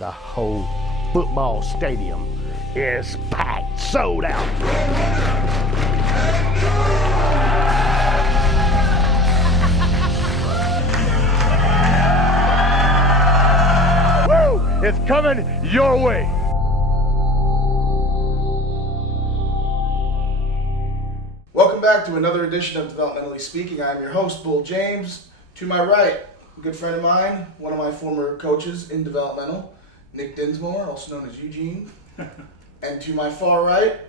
The whole football stadium is packed, sold out. Woo! It's coming your way. Welcome back to another edition of Developmentally Speaking. I'm your host, Bull James. To my right, a good friend of mine, one of my former coaches in developmental, Nick Dinsmore, also known as Eugene. And to my far right,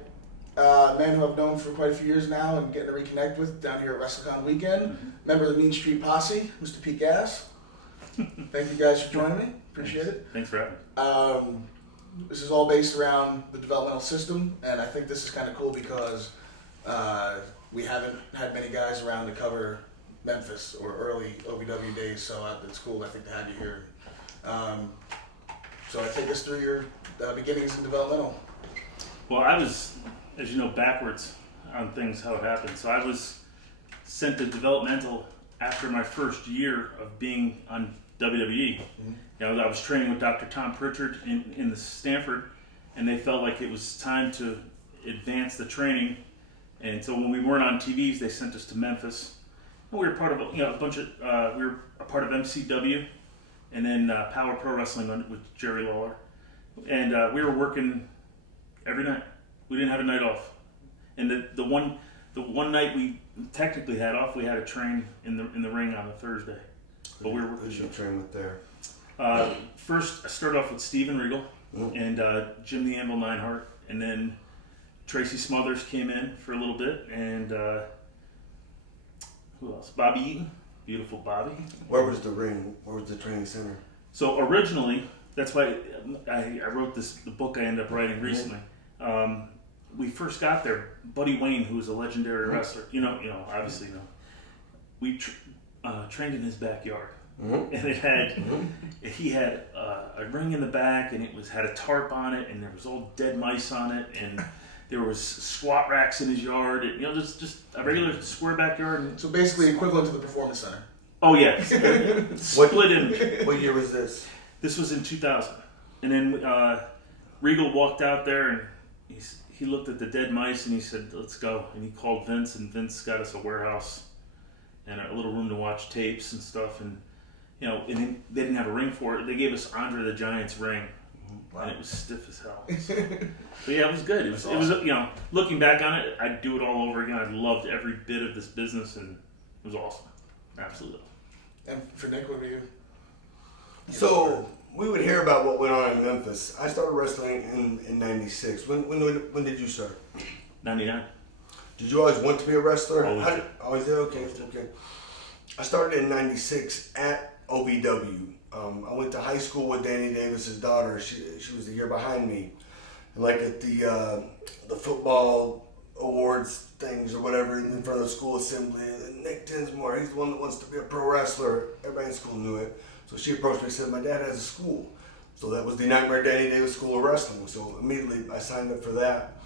a man who I've known for quite a few years now and getting to reconnect with down here at WrestleCon weekend, member of the Mean Street Posse, Mr. Pete Gass. Thank you guys for joining me. Appreciate it. Thanks for having me. This is all based around the developmental system, and I think this is kind of cool because we haven't had many guys around to cover Memphis or early OVW days, so it's cool, I think, to have you here. So I take us through your beginnings in developmental. Well, I was, as you know, backwards on things, how it happened. So I was sent to developmental after my first year of being on WWE. Mm-hmm. You know, I was training with Dr. Tom Pritchard in the Stanford, and they felt like it was time to advance the training. And so when we weren't on TVs, they sent us to Memphis. And we were part of a bunch of we were a part of MCW, and then Power Pro Wrestling with Jerry Lawler, and we were working every night. We didn't have a night off. And the one night we technically had off, we had to train in the ring on a Thursday. But we were working. Who did you train with there? First, I started off with Steven Regal and Jim the Anvil Neidhart, and then Tracy Smothers came in for a little bit, and who else? Bobby Eaton, beautiful Bobby. Where was the ring? Where was the training center? So originally, that's why I wrote the book I ended up writing recently. We first got there. Buddy Wayne, who was a legendary wrestler, obviously, we trained in his backyard, and it had he had a ring in the back, and it had a tarp on it, and there was all dead mice on it, and there was squat racks in his yard, and, just a regular square backyard. So basically equivalent to the Performance Center. Oh yeah, split in. What year was this? This was in 2000, and then Regal walked out there, and he looked at the dead mice, and he said, "Let's go." And he called Vince, and Vince got us a warehouse and a little room to watch tapes and stuff, and and they didn't have a ring for it. They gave us Andre the Giant's ring. Wow. And it was stiff as hell. But yeah, it was good. It was looking back on it, I'd do it all over again. I loved every bit of this business, and it was awesome. Absolutely. And for Nick, what were you? So we would hear about what went on in Memphis. I started wrestling in '96. When did you start? 99. Did you always want to be a wrestler? Always. Okay. I started in '96 at OVW. I went to high school with Danny Davis's daughter. She was a year behind me. And like at the football awards things or whatever in front of the school assembly, Nick Dinsmore, he's the one that wants to be a pro wrestler. Everybody in school knew it. So she approached me and said, "My dad has a school." So that was the Nightmare Danny Davis School of Wrestling. So immediately I signed up for that.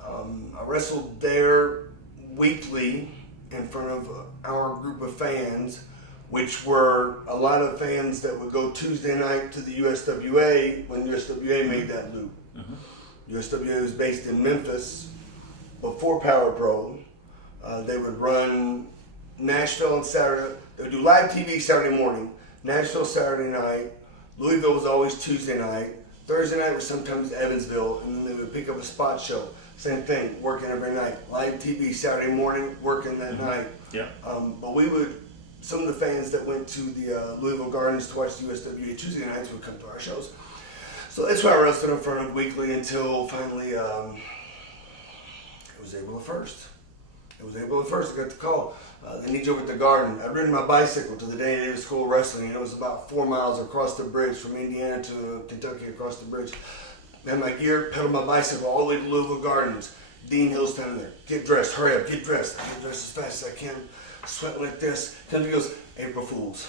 I wrestled there weekly in front of our group of fans, which were a lot of fans that would go Tuesday night to the USWA when USWA made that loop. USWA was based in Memphis before Power Pro. They would run Nashville on Saturday. They would do live TV Saturday morning, Nashville Saturday night, Louisville was always Tuesday night, Thursday night was sometimes Evansville, and then they would pick up a spot show. Same thing, working every night. Live TV Saturday morning, working that night. Yeah. But some of the fans that went to the Louisville Gardens to watch the USWA Tuesday nights would come to our shows. So that's why I wrestled in front of weekly until finally it was April the 1st. It was April the 1st, I got the call. They need you over at the Garden. I'd ridden my bicycle to the Danny Davis School of Wrestling, and it was about 4 miles across the bridge from Indiana to Kentucky across the bridge. I had my gear, pedaled my bicycle all the way to Louisville Gardens. Dean Hill's standing there. "Get dressed, hurry up, get dressed." I get dressed as fast as I can, sweating like this. Then he goes, "April Fools."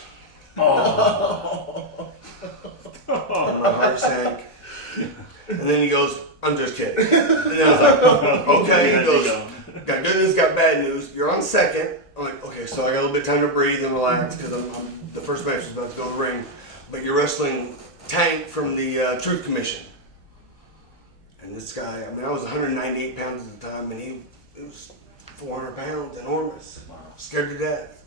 Oh. And my heart sank. And then he goes, "I'm just kidding." And then I was like, okay. He goes, "Got good news, got bad news. You're on second." I'm like, okay, so I got a little bit of time to breathe and relax because the first match was about to go to the ring. But you're wrestling Tank from the Truth Commission. And this guy, I mean, I was 198 pounds at the time, and he was 400 pounds, enormous. Wow. Scared to death.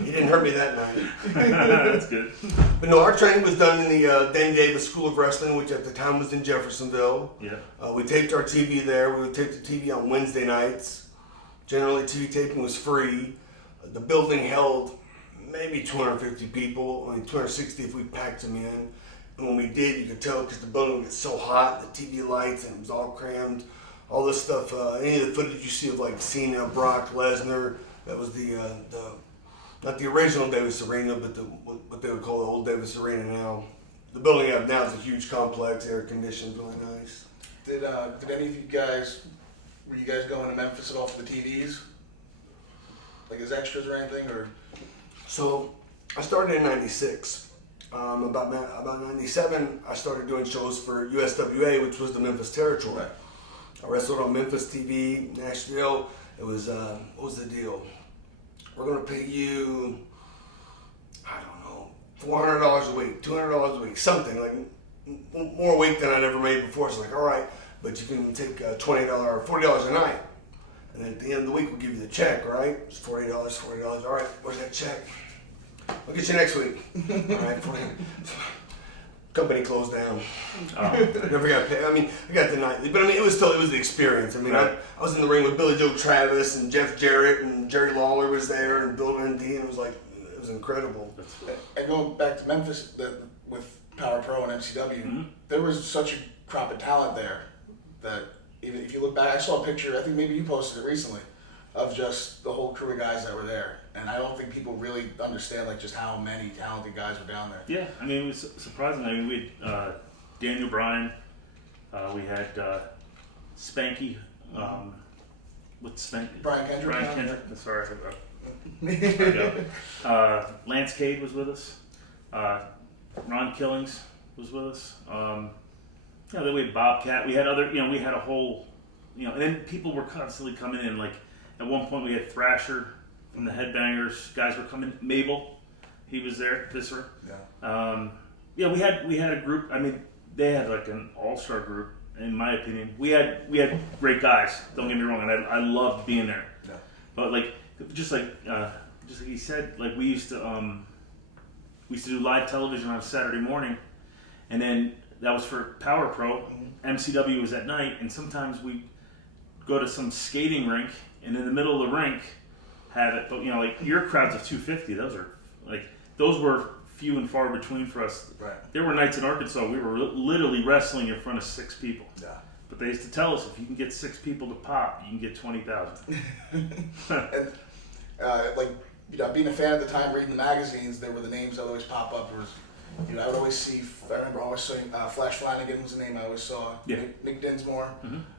He didn't hurt me that night. That's good. But no, our training was done in the Danny Davis School of Wrestling, which at the time was in Jeffersonville. Yeah. We taped our TV there. We would tape the TV on Wednesday nights. Generally, TV taping was free. The building held maybe 250 people, I mean 260 if we packed them in. And when we did, you could tell because the building would get so hot, the TV lights, and it was all crammed. All this stuff, any of the footage you see of like Cena, Brock, Lesnar, that was the not the original Davis Arena, but what they would call the old Davis Arena now. The building I have now is a huge complex, air conditioned, really nice. Did any of you guys, were you guys going to Memphis at all for the TVs? Like as extras or anything, or? So I started in '96. About '97, I started doing shows for USWA, which was the Memphis territory. Right. I wrestled on Memphis TV, Nashville. It was what was the deal? We're gonna pay you, I don't know, $400 a week, $200 a week, something like more a week than I'd ever made before. So like, all right, but you can take $20 or $40 a night. And then at the end of the week, we'll give you the check, right? It's $40, $40. All right, where's that check? I'll get you next week. All right, $40. Company closed down. Never got paid. I mean, I got the nightly, but I mean, it was the experience. I mean, right. I was in the ring with Billy Joe Travis and Jeff Jarrett and Jerry Lawler was there and Bill Van Dien. It was like, it was incredible. And going back to Memphis with Power Pro and MCW, there was such a crop of talent there that even if you look back, I saw a picture, I think maybe you posted it recently, of just the whole crew of guys that were there. And I don't think people really understand like just how many talented guys were down there. Yeah, I mean, it was surprising. I mean, we had Daniel Bryan, we had Spanky, what's Spanky? Brian Kendrick. Brian Kendrick. Sorry, Lance Cade was with us. Ron Killings was with us. Then we had Bobcat. We had other, we had a whole, and then people were constantly coming in. Like at one point we had Thrasher from the Headbangers. Guys were coming. Mabel, he was there. Viscera. Yeah. We had a group. I mean, they had like an all-star group. In my opinion, we had great guys. Don't get me wrong, and I loved being there. Yeah. But just like he said, like we used to do live television on Saturday morning, and then that was for Power Pro. MCW was at night, and sometimes we go to some skating rink, and in the middle of the rink have it. But like your crowds of 250, those were few and far between for us. Right. There were nights in Arkansas we were literally wrestling in front of 6 people. Yeah. But they used to tell us if you can get 6 people to pop, you can get 20,000. And being a fan at the time, reading the magazines, there were the names that would always pop up. I would always see. I remember always seeing Flash Flanagan was the name I always saw. Yeah. Nick Dinsmore,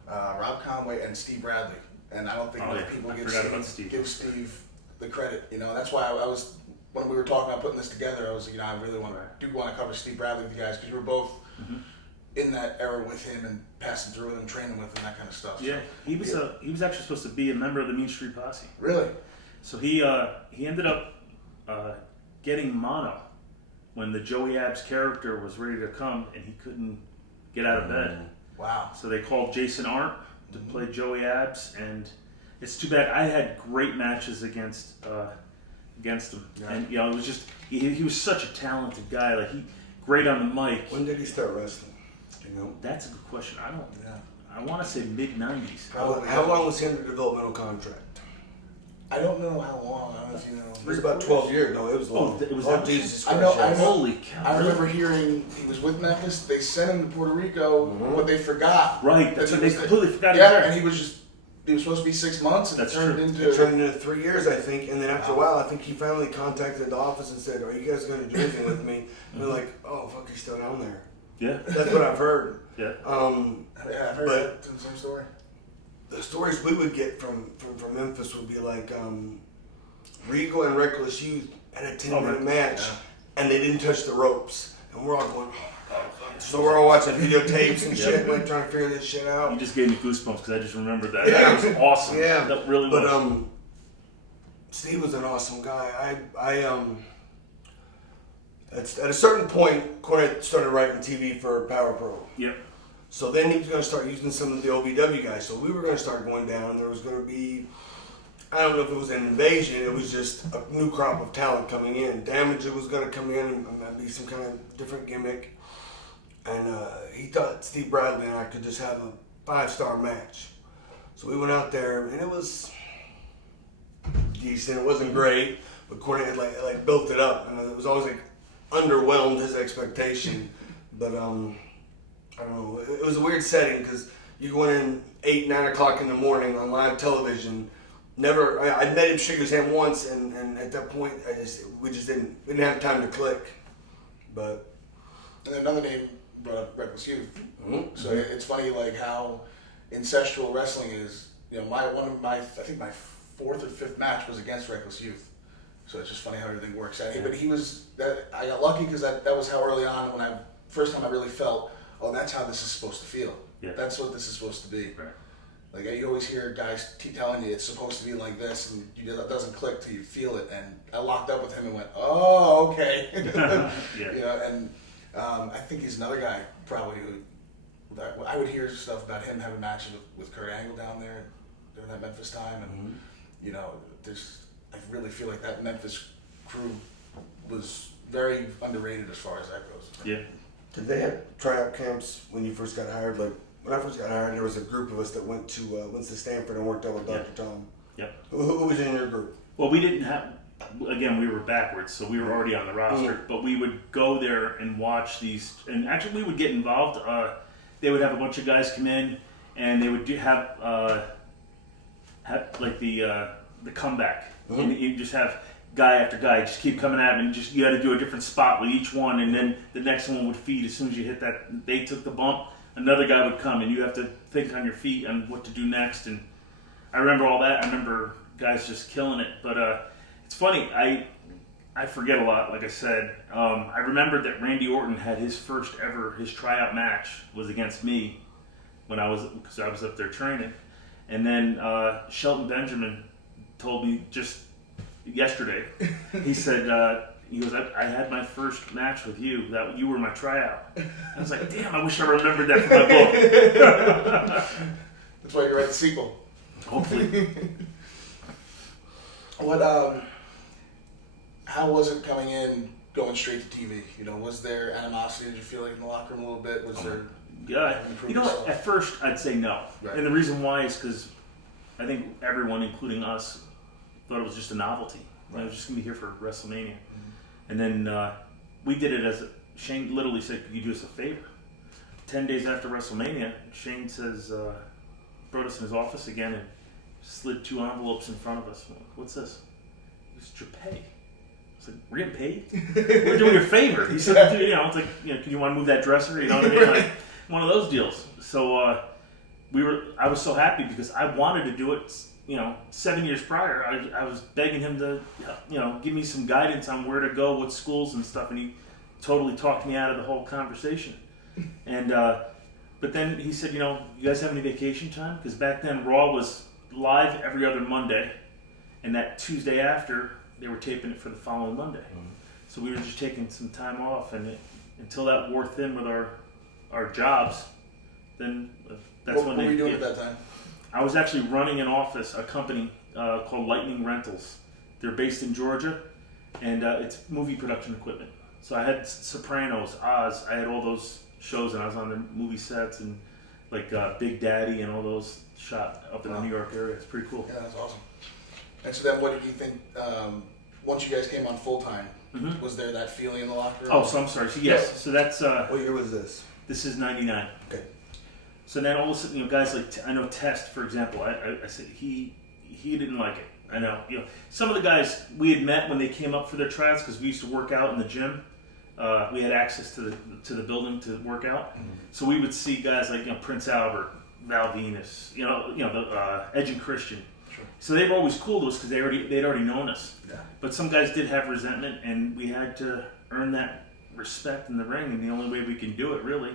Rob Conway, and Steve Bradley. And I don't think enough people give Steve the credit. That's why I was. When we were talking about putting this together, I was, I really want to cover Steve Bradley with you guys because you were both in that era with him and passing through with him, training with him, that kind of stuff. Yeah, he was actually supposed to be a member of the Mean Street Posse. Really? So he ended up getting mono when the Joey Abs character was ready to come and he couldn't get out of bed. Wow. So they called Jason Arndt to play Joey Abs, and it's too bad. I had great matches against him. Yeah. And it was just he was such a talented guy. Like great on the mic. When did he start wrestling? That's a good question. I want to say mid '90s. How long was he under developmental contract? I don't know how long. I don't know if you know. It was about 12 years. No, it was long. It was Jesus Christ. I know. Holy cow! I remember hearing he was with Memphis. They sent him to Puerto Rico, but they forgot. Right. That's what they completely forgot. Yeah, and he was supposed to be 6 months, and That's it turned true. into 3 years, I think. And then after a while, I think he finally contacted the office and said, "Are you guys going to do anything with me?" And they're like, "Oh, fuck, he's still down there." Yeah. That's what I've heard. Yeah. Yeah, I've heard that same story. The stories we would get from Memphis would be like Regal and Reckless Youth had a 10-minute match, and they didn't touch the ropes, and we're all going. So we're all watching videotapes and shit, like trying to figure this shit out. You just gave me goosebumps because I just remembered that. Yeah. That was awesome. Yeah, that really was. But Steve was an awesome guy. At a certain point, Cornette started writing TV for Power Pro. Yep. So then he was going to start using some of the OVW guys. So we were going to start going down. There was going to be, I don't know if it was an invasion. It was just a new crop of talent coming in. Damage was going to come in and be some kind of different gimmick. And he thought Steve Bradley and I could just have a 5-star match. So we went out there, and it was decent. It wasn't great, but Cornette had like built it up, and it was always like underwhelmed his expectation. But I don't know. It was a weird setting because you go in 8, 9 o'clock in the morning on live television. I met him, shook his hand once, and at that point, we didn't have time to click. But And another name brought up Reckless Youth. Mm-hmm. So it's funny like how incestual wrestling is. You know, I think my 4th or 5th match was against Reckless Youth. So it's just funny how everything works out. But I got lucky because that was how early on when first time I really felt, oh, that's how this is supposed to feel. Yeah. That's what this is supposed to be. Right. Like you always hear guys telling you it's supposed to be like this, and it doesn't click till you feel it. And I locked up with him and went, oh, okay. Yeah. You know, and I think he's another guy probably who I would hear stuff about him having matches with Kurt Angle down there during that Memphis time, and you know, I really feel like that Memphis crew was very underrated as far as that goes. Yeah. did they have tryout camps when you first got hired? Like when I first got hired, there was a group of us that went to Stanford and worked out with Dr. Tom. Yep. Who was in your group? Well, we didn't have. Again, we were backwards, so we were already on the roster. But we would go there and watch these, and actually we would get involved. They would have a bunch of guys come in, and they would have like the comeback, and you just have guy after guy just keep coming at him, and you had to do a different spot with each one, and then the next one would feed as soon as you hit that. They took the bump, another guy would come, and you have to think on your feet on what to do next. And I remember all that. I remember guys just killing it, but. It's funny, I forget a lot, like I said. I remember that Randy Orton had his tryout match was against me because I was up there training. And then Shelton Benjamin told me just yesterday, he said, he goes, I had my first match with you, that you were my tryout. I was like, damn, I wish I remembered that from my book. That's why you write the sequel. Hopefully. How was it coming in, going straight to TV? You know, was there animosity? Did you feel like in the locker room a little bit? Was there? Yeah, you know what? At first, I'd say no, Right. and the reason why is because I think everyone, including us, thought it was just a novelty. Right. I was just gonna be here for WrestleMania, and then we did it as Shane literally said, "Could you do us a favor?" 10 days after WrestleMania, Shane says, brought us in his office again and slid 2 envelopes in front of us. Like, what's this? It's your pay. I was like, we're getting paid? We're doing you a favor. He said, you know, it's like, you know, can you want to move that dresser? You know what I mean? Like one of those deals. So I was so happy because I wanted to do it. You know, 7 years prior, I was begging him to, you know, give me some guidance on where to go, what schools and stuff, and he totally talked me out of the whole conversation. And but then he said, you know, you guys have any vacation time? Because back then Raw was live every other Monday, and that Tuesday after they were taping it for the following Monday. So we were just taking some time off, and until that wore thin with our jobs, then that's when what they. What were you doing at that time? I was actually running an office, a company called Lightning Rentals. They're based in Georgia, and it's movie production equipment. So I had Sopranos, Oz, I had all those shows, and I was on the movie sets, and like Big Daddy and all those shot up in the New York area. It's pretty cool. Yeah, that's awesome. And so then what did you think, once you guys came on full time, was there that feeling in the locker room? Oh, so I'm sorry. So yes, Yeah. so that's... What year was this? This is 99. Okay. So then all of a sudden, you know, guys like, I know Test, for example, I said he didn't like it. I know, you know, some of the guys we had met when they came up for their tryouts, because we used to work out in the gym. We had access to the building to work out. So we would see guys like, you know, Prince Albert, Val Venus, you know, the Edge and Christian. Sure. So they were always cool to us because they'd already known us. Yeah. But some guys did have resentment, and we had to earn that respect in the ring, and the only way we can do it, really,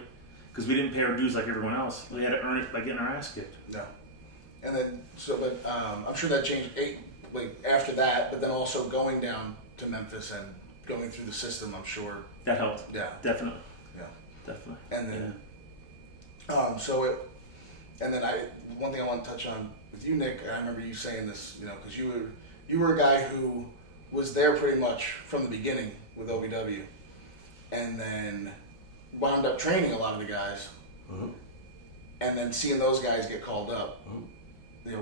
because we didn't pay our dues like everyone else. We had to earn it by getting our ass kicked. No. And then, I'm sure that changed like after that, but then also going down to Memphis and going through the system, I'm sure. That helped. Yeah. Definitely. Yeah. Definitely. And then, one thing I want to touch on with you, Nick, I remember you saying this, because you were a guy who was there pretty much from the beginning with OVW, and then wound up training a lot of the guys, and then seeing those guys get called up.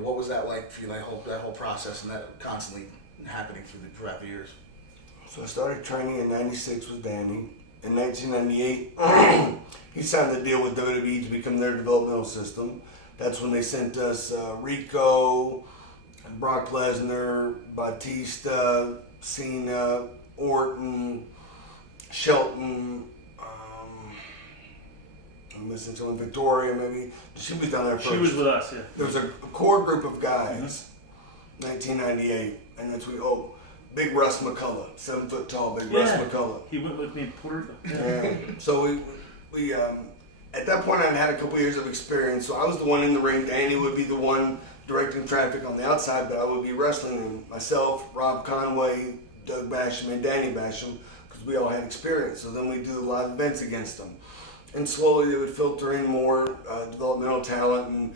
What was that like for you? That whole process and that constantly happening throughout the years. So I started training in '96 with Danny. In 1998, he signed the deal with WWE to become their developmental system. That's when they sent us Rico, Brock Lesnar, Batista, Cena, Orton, Shelton. I'm missing someone. Victoria, maybe. She was down there first. She was with us, yeah. There was a core group of guys, 1998, and that's Big Russ McCullough, 7 foot tall, Big Russ McCullough. He went with me in Puerto Rico. Yeah. So we at that point I had a couple years of experience. So I was the one in the ring. Danny would be the one directing traffic on the outside, but I would be wrestling him. Myself, Rob Conway, Doug Basham, and Danny Basham, because we all had experience. So then we do live events against them, and slowly they would filter in more developmental talent, and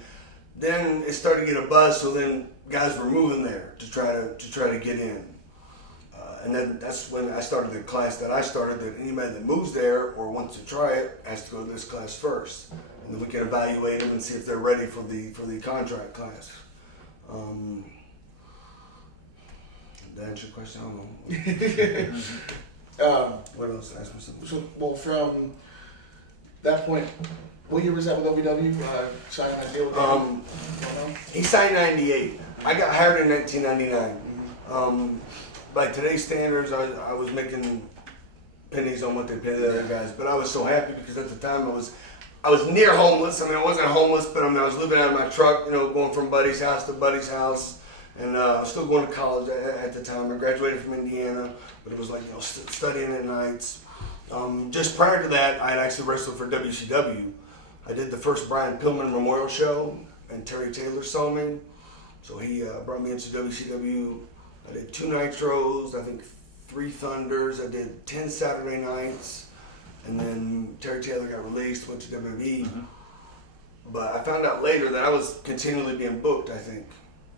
then it started to get a buzz. So then guys were moving there to try to get in. And then that's when I started the class that I started, that anybody that moves there or wants to try it has to go to this class first. And then we can evaluate them and see if they're ready for the contract class. Did that answer your question? I don't know. What else? Ask me something. So, from that point, what year was that with OVW? Signing that deal with them? He signed 98. I got hired in 1999. By today's standards, I was making pennies on what they pay the other guys, but I was so happy because at the time I was near homeless. I mean, I wasn't homeless, but I was living out of my truck, going from buddy's house to buddy's house, and I was still going to college at the time. I graduated from Indiana, but it was like studying at nights. Just prior to that, I had actually wrestled for WCW. I did the first Brian Pillman Memorial Show, and Terry Taylor saw me, so he brought me into WCW. I did 2 Nitros, I think 3 Thunders, I did 10 Saturday nights, and then Terry Taylor got released, went to WWE. But I found out later that I was continually being booked, I think.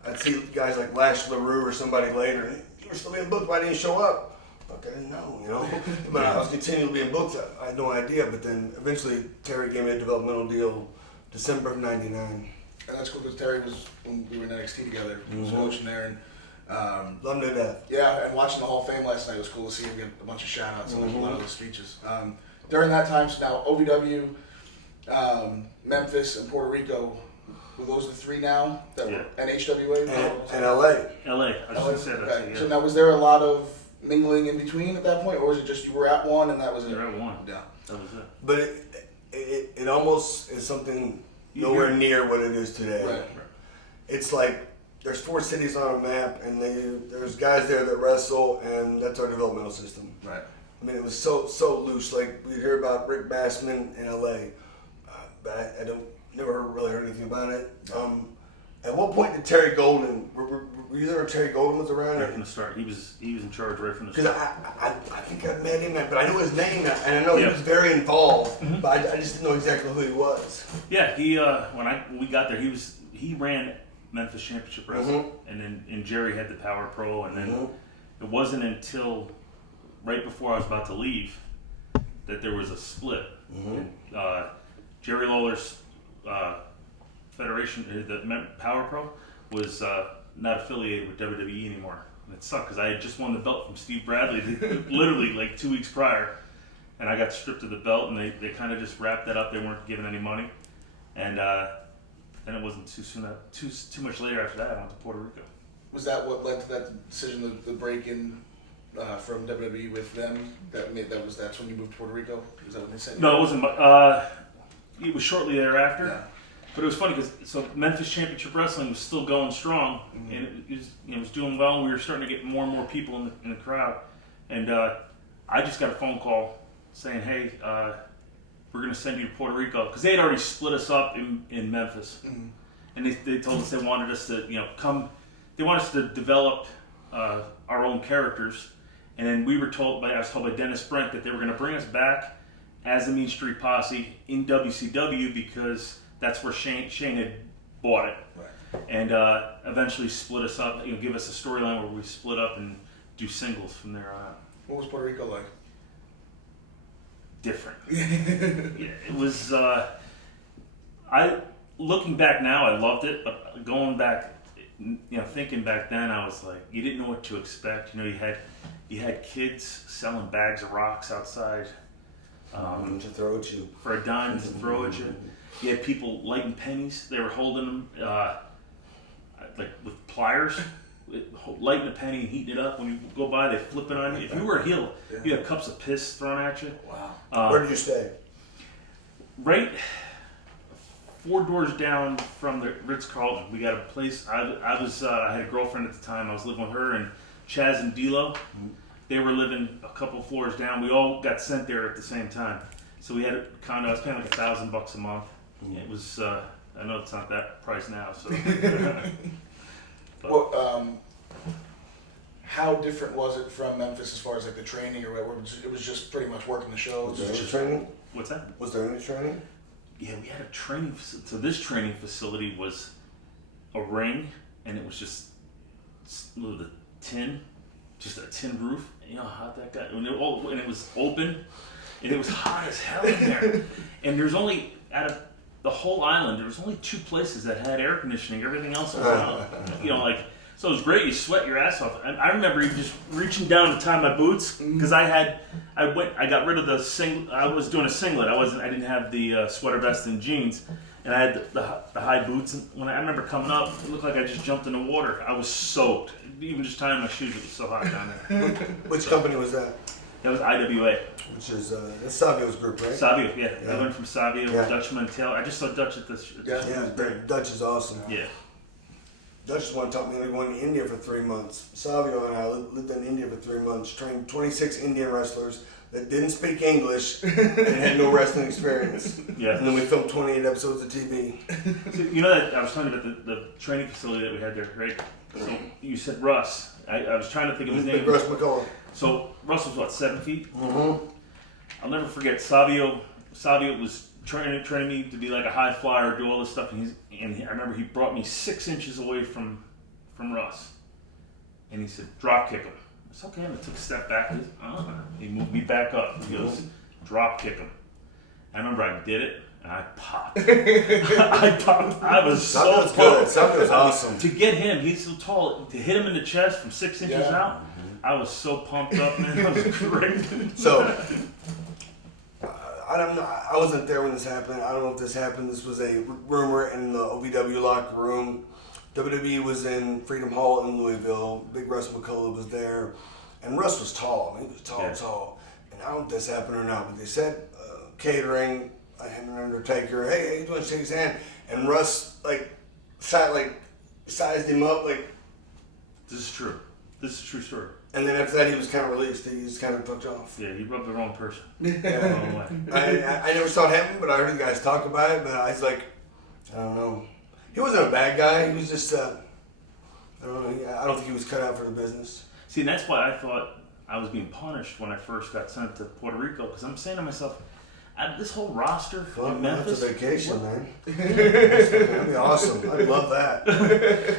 I'd see guys like Lash LaRue or somebody later, you were still being booked, why didn't you show up? Fuck, I didn't know, But I was continually being booked, I had no idea, but then eventually Terry gave me a developmental deal December of '99. And that's cool because Terry was, when we were in NXT together, he was coaching there, and love him to death. Yeah, and watching the Hall of Fame last night, it was cool to see him get a bunch of shout outs and a lot of those speeches. During that time, so now OVW, Memphis, and Puerto Rico, were those the 3 now that were NHWA? And LA. LA, I was going to say that. Okay. Yeah. So now, was there a lot of mingling in between at that point, or was it just you were at one and that was it? You were at one. Yeah. That was it. But it almost is something nowhere near what it is today. Right. It's like there's 4 cities on a map, and there's guys there that wrestle, and that's our developmental system. Right. I mean, it was so loose. Like we'd hear about Rick Bassman in LA, but I never really heard anything about it. At what point did Terry Golden? Were you there when Terry Golden was around? Right from the start, he was in charge right from the Because start. I think I met him, but I knew his name, and I know he was very involved, but I just didn't know exactly who he was. Yeah, he when we got there, he ran Memphis Championship Wrestling, and then Jerry had the Power Pro, and then it wasn't until right before I was about to leave that there was a split. And, Jerry Lawler's federation, the Power Pro, was not affiliated with WWE anymore, and it sucked because I had just won the belt from Steve Bradley literally like 2 weeks prior, and I got stripped of the belt, and they kind of just wrapped that up. They weren't giving any money, and then it wasn't too much later after that I went to Puerto Rico. Was that what led to that decision, the break in from WWE with them? That's when you moved to Puerto Rico? Is that what they said? No, it wasn't. It was shortly thereafter. Yeah. But it was funny because Memphis Championship Wrestling was still going strong, and it was doing well. And we were starting to get more and more people in the crowd, and I just got a phone call saying, "Hey, we're going to send you to Puerto Rico," because they had already split us up in Memphis, and they told us they wanted us to come. They wanted us to develop our own characters, And then I was told by Dennis Brent that they were going to bring us back as the Mean Street Posse in WCW because that's where Shane had bought it. Right. And eventually split us up, give us a storyline where we split up and do singles from there on out. What was Puerto Rico like? Different. Yeah, it was, looking back now, I loved it, but going back, thinking back then, I was like, you didn't know what to expect. You had kids selling bags of rocks outside. To throw at you. For a dime to throw at you. You had people lighting pennies. They were holding them like with pliers, lighting a penny and heating it up. When you go by, they flip it on you. If you were a heel, you had cups of piss thrown at you. Wow. Where did you stay? Right 4 doors down from the Ritz-Carlton. We got a place. I had a girlfriend at the time. I was living with her and Chaz and D'Lo. Mm-hmm. They were living a couple floors down. We all got sent there at the same time. So we had a condo. I was paying like $1,000 a month. Mm-hmm. It was. I know it's not that price now. So. Well, how different was it from Memphis as far as like the training or whatever? It was just pretty much working the shows. Was there any training? What's that? Was there any training? Yeah, we had a training facility. So this training facility was a ring, and it was just the tin, just a tin roof. You know how hot that got? And it was open, and it was hot as hell in there. And there's only, out of the whole island, there was only 2 places that had air conditioning. Everything else was out. So it was great. You sweat your ass off. And I remember even just reaching down to tie my boots because I got rid of the singlet. I was doing a singlet. I didn't have the sweater vest and jeans, and I had the high boots. And when I remember coming up, it looked like I just jumped in the water. I was soaked. Even just tying my shoes, it was so hot down there. Which company was that? That was IWA. Which is that's Savio's group, right? Savio, yeah. I went from Savio, Dutchman, Taylor. I just saw Dutch at this. Dutch is awesome. Yeah. Dutch is one taught me to go to India for 3 months. Savio and I lived in India for 3 months, trained 26 Indian wrestlers that didn't speak English and had no wrestling experience. Yeah. And then we filmed 28 episodes of TV. So, you know that I was talking about the training facility that we had there, right? So you said Russ. I was trying to think of his name. Russ McCullough. So Russ was what, 7 feet? Mm-hmm. I'll never forget Savio was training me to be like a high flyer, do all this stuff, and I remember he brought me 6 inches away from Russ, and he said, "Drop kick him." I said, "Okay," and I took a step back. He moved me back up. He goes, "Drop kick him." I remember I did it, and I popped. I was so pumped. Good. Savio's awesome. To get him, he's so tall. To hit him in the chest from 6 inches out, I was so pumped up, man. That was great. So. I wasn't there when this happened. I don't know if this happened. This was a rumor in the OVW locker room. WWE was in Freedom Hall in Louisville. Big Russ McCullough was there. And Russ was tall. He was tall. And I don't know if this happened or not, but they said catering, him and Undertaker, hey, you want to shake his hand? And Russ, sized him up, This is true. This is a true story. And then after that, he was kind of released. He just kind of took off. Yeah, you rubbed the wrong person. Yeah. The wrong way. I never saw it happen, but I heard you guys talk about it. But I was like, I don't know. He wasn't a bad guy. He was just, I don't know. I don't think he was cut out for the business. See, and that's why I thought I was being punished when I first got sent to Puerto Rico. Because I'm saying to myself, this whole roster in Memphis. That's a vacation, man. That'd be awesome. I'd love that.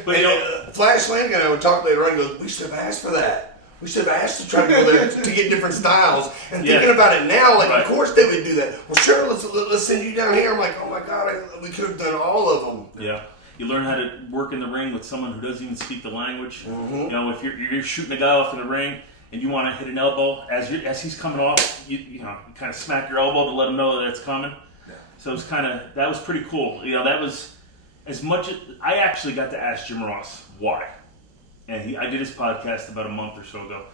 But Flash Lang and I would talk later on. He goes, we should have asked for that. We should have asked to try to go there to get different styles. And thinking about it now, of course they would do that. Well, sure, let's send you down here. I'm like, oh my God, we could have done all of them. Yeah. You learn how to work in the ring with someone who doesn't even speak the language. Mm-hmm. If you're shooting a guy off in the ring and you want to hit an elbow, as he's coming off, you kind of smack your elbow to let him know that it's coming. Yeah. So it was that was pretty cool. That was as much as I actually got to ask Jim Ross why. And I did his podcast about a month or so ago,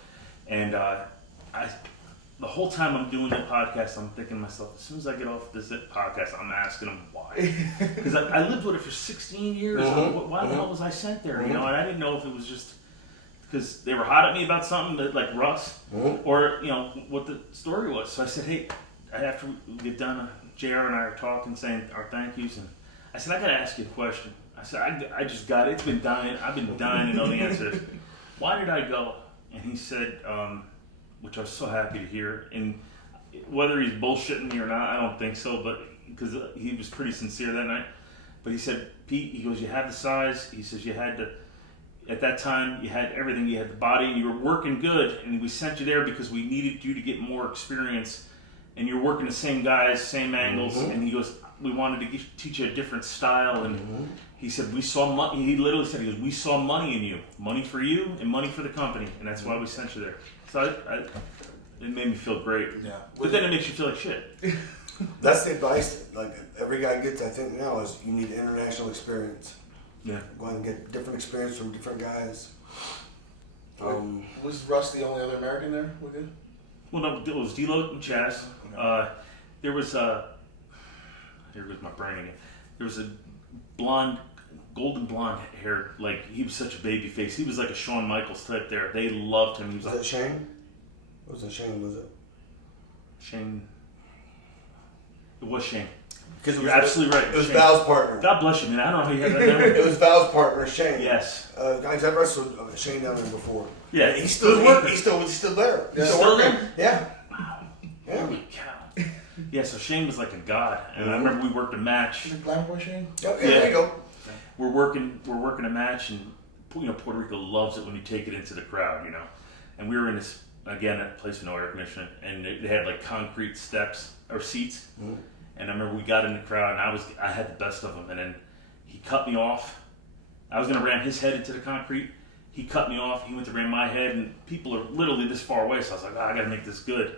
and the whole time I'm doing the podcast, I'm thinking to myself, as soon as I get off this podcast, I'm asking him why. Because I lived with it for 16 years. Mm-hmm. Why the hell was I sent there? And I didn't know if it was just because they were hot at me about something, like Russ, or what the story was. So I said, hey, after we get done, JR and I are talking, saying our thank yous, and I said, I got to ask you a question. I said, I just got it. I've been dying to know the answer. Why did I go? And he said, which I was so happy to hear. And whether he's bullshitting me or not, I don't think so, but because he was pretty sincere that night. But he said, Pete, he goes, you have the size. He says you had to, at that time, you had everything. You had the body, and you were working good, and we sent you there because we needed you to get more experience. And you're working the same guys, same angles. And he goes, we wanted to teach you a different style. And he said, we saw money. He literally said, he goes, we saw money in you. Money for you and money for the company. And that's why we sent you there. So it made me feel great. Yeah. But then it makes you feel like shit. That's the advice like every guy gets, I think, now is you need international experience. Yeah. Go out and get different experience from different guys. Was Russ the only other American there with you? Well, no, it was D-Lo and Chaz. There was here goes my brain again. There was a blonde, golden blonde hair, like he was such a baby face. He was like a Shawn Michaels type there. They loved him. He was Was like, that Shane? It wasn't Shane, was it? Shane. It was Shane. Because You're absolutely right. It was Shane. Val's partner. God bless you, man. I don't know how you had that memory. It was Val's partner, Shane. Yes. Guys, I wrestled Shane down there before. Yeah. He's still working. He's still there. Yeah. He's Still working. there? Yeah. Yeah. Holy cow. Yeah, so Shane was like a god. And I remember we worked a match. Is it Glam Boy Shane? Yeah, there you go. We're working a match, and Puerto Rico loves it when you take it into the crowd, And we were in this again at a place with no air conditioning, and they had like concrete steps or seats. And I remember we got in the crowd, and I had the best of him. And then he cut me off. I was gonna ram his head into the concrete. He cut me off. He went to ram my head, and people are literally this far away. So I was like, I gotta make this good.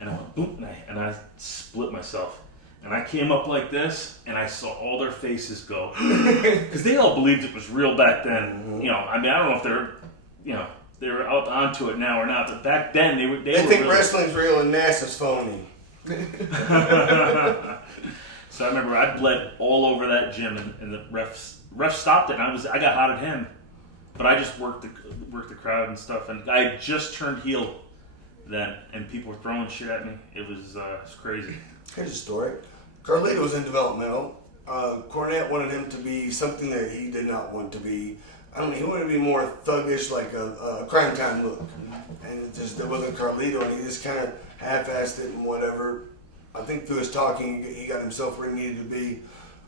And I went boom, and I split myself. And I came up like this, and I saw all their faces go, because they all believed it was real back then. I don't know if they were up onto it now or not, but back then they were think really... wrestling's real and NASA's phony. So I remember I bled all over that gym, and the ref stopped it, and I got hot at him, but I just worked the crowd and stuff, and I had just turned heel then, and people were throwing shit at me. It was crazy. Here's a story. Carlito was in developmental. Cornette wanted him to be something that he did not want to be. He wanted to be more thuggish, like a crime time look. And it wasn't Carlito, and he just kind of half-assed it and whatever. I think through his talking, he got himself where he needed to be. He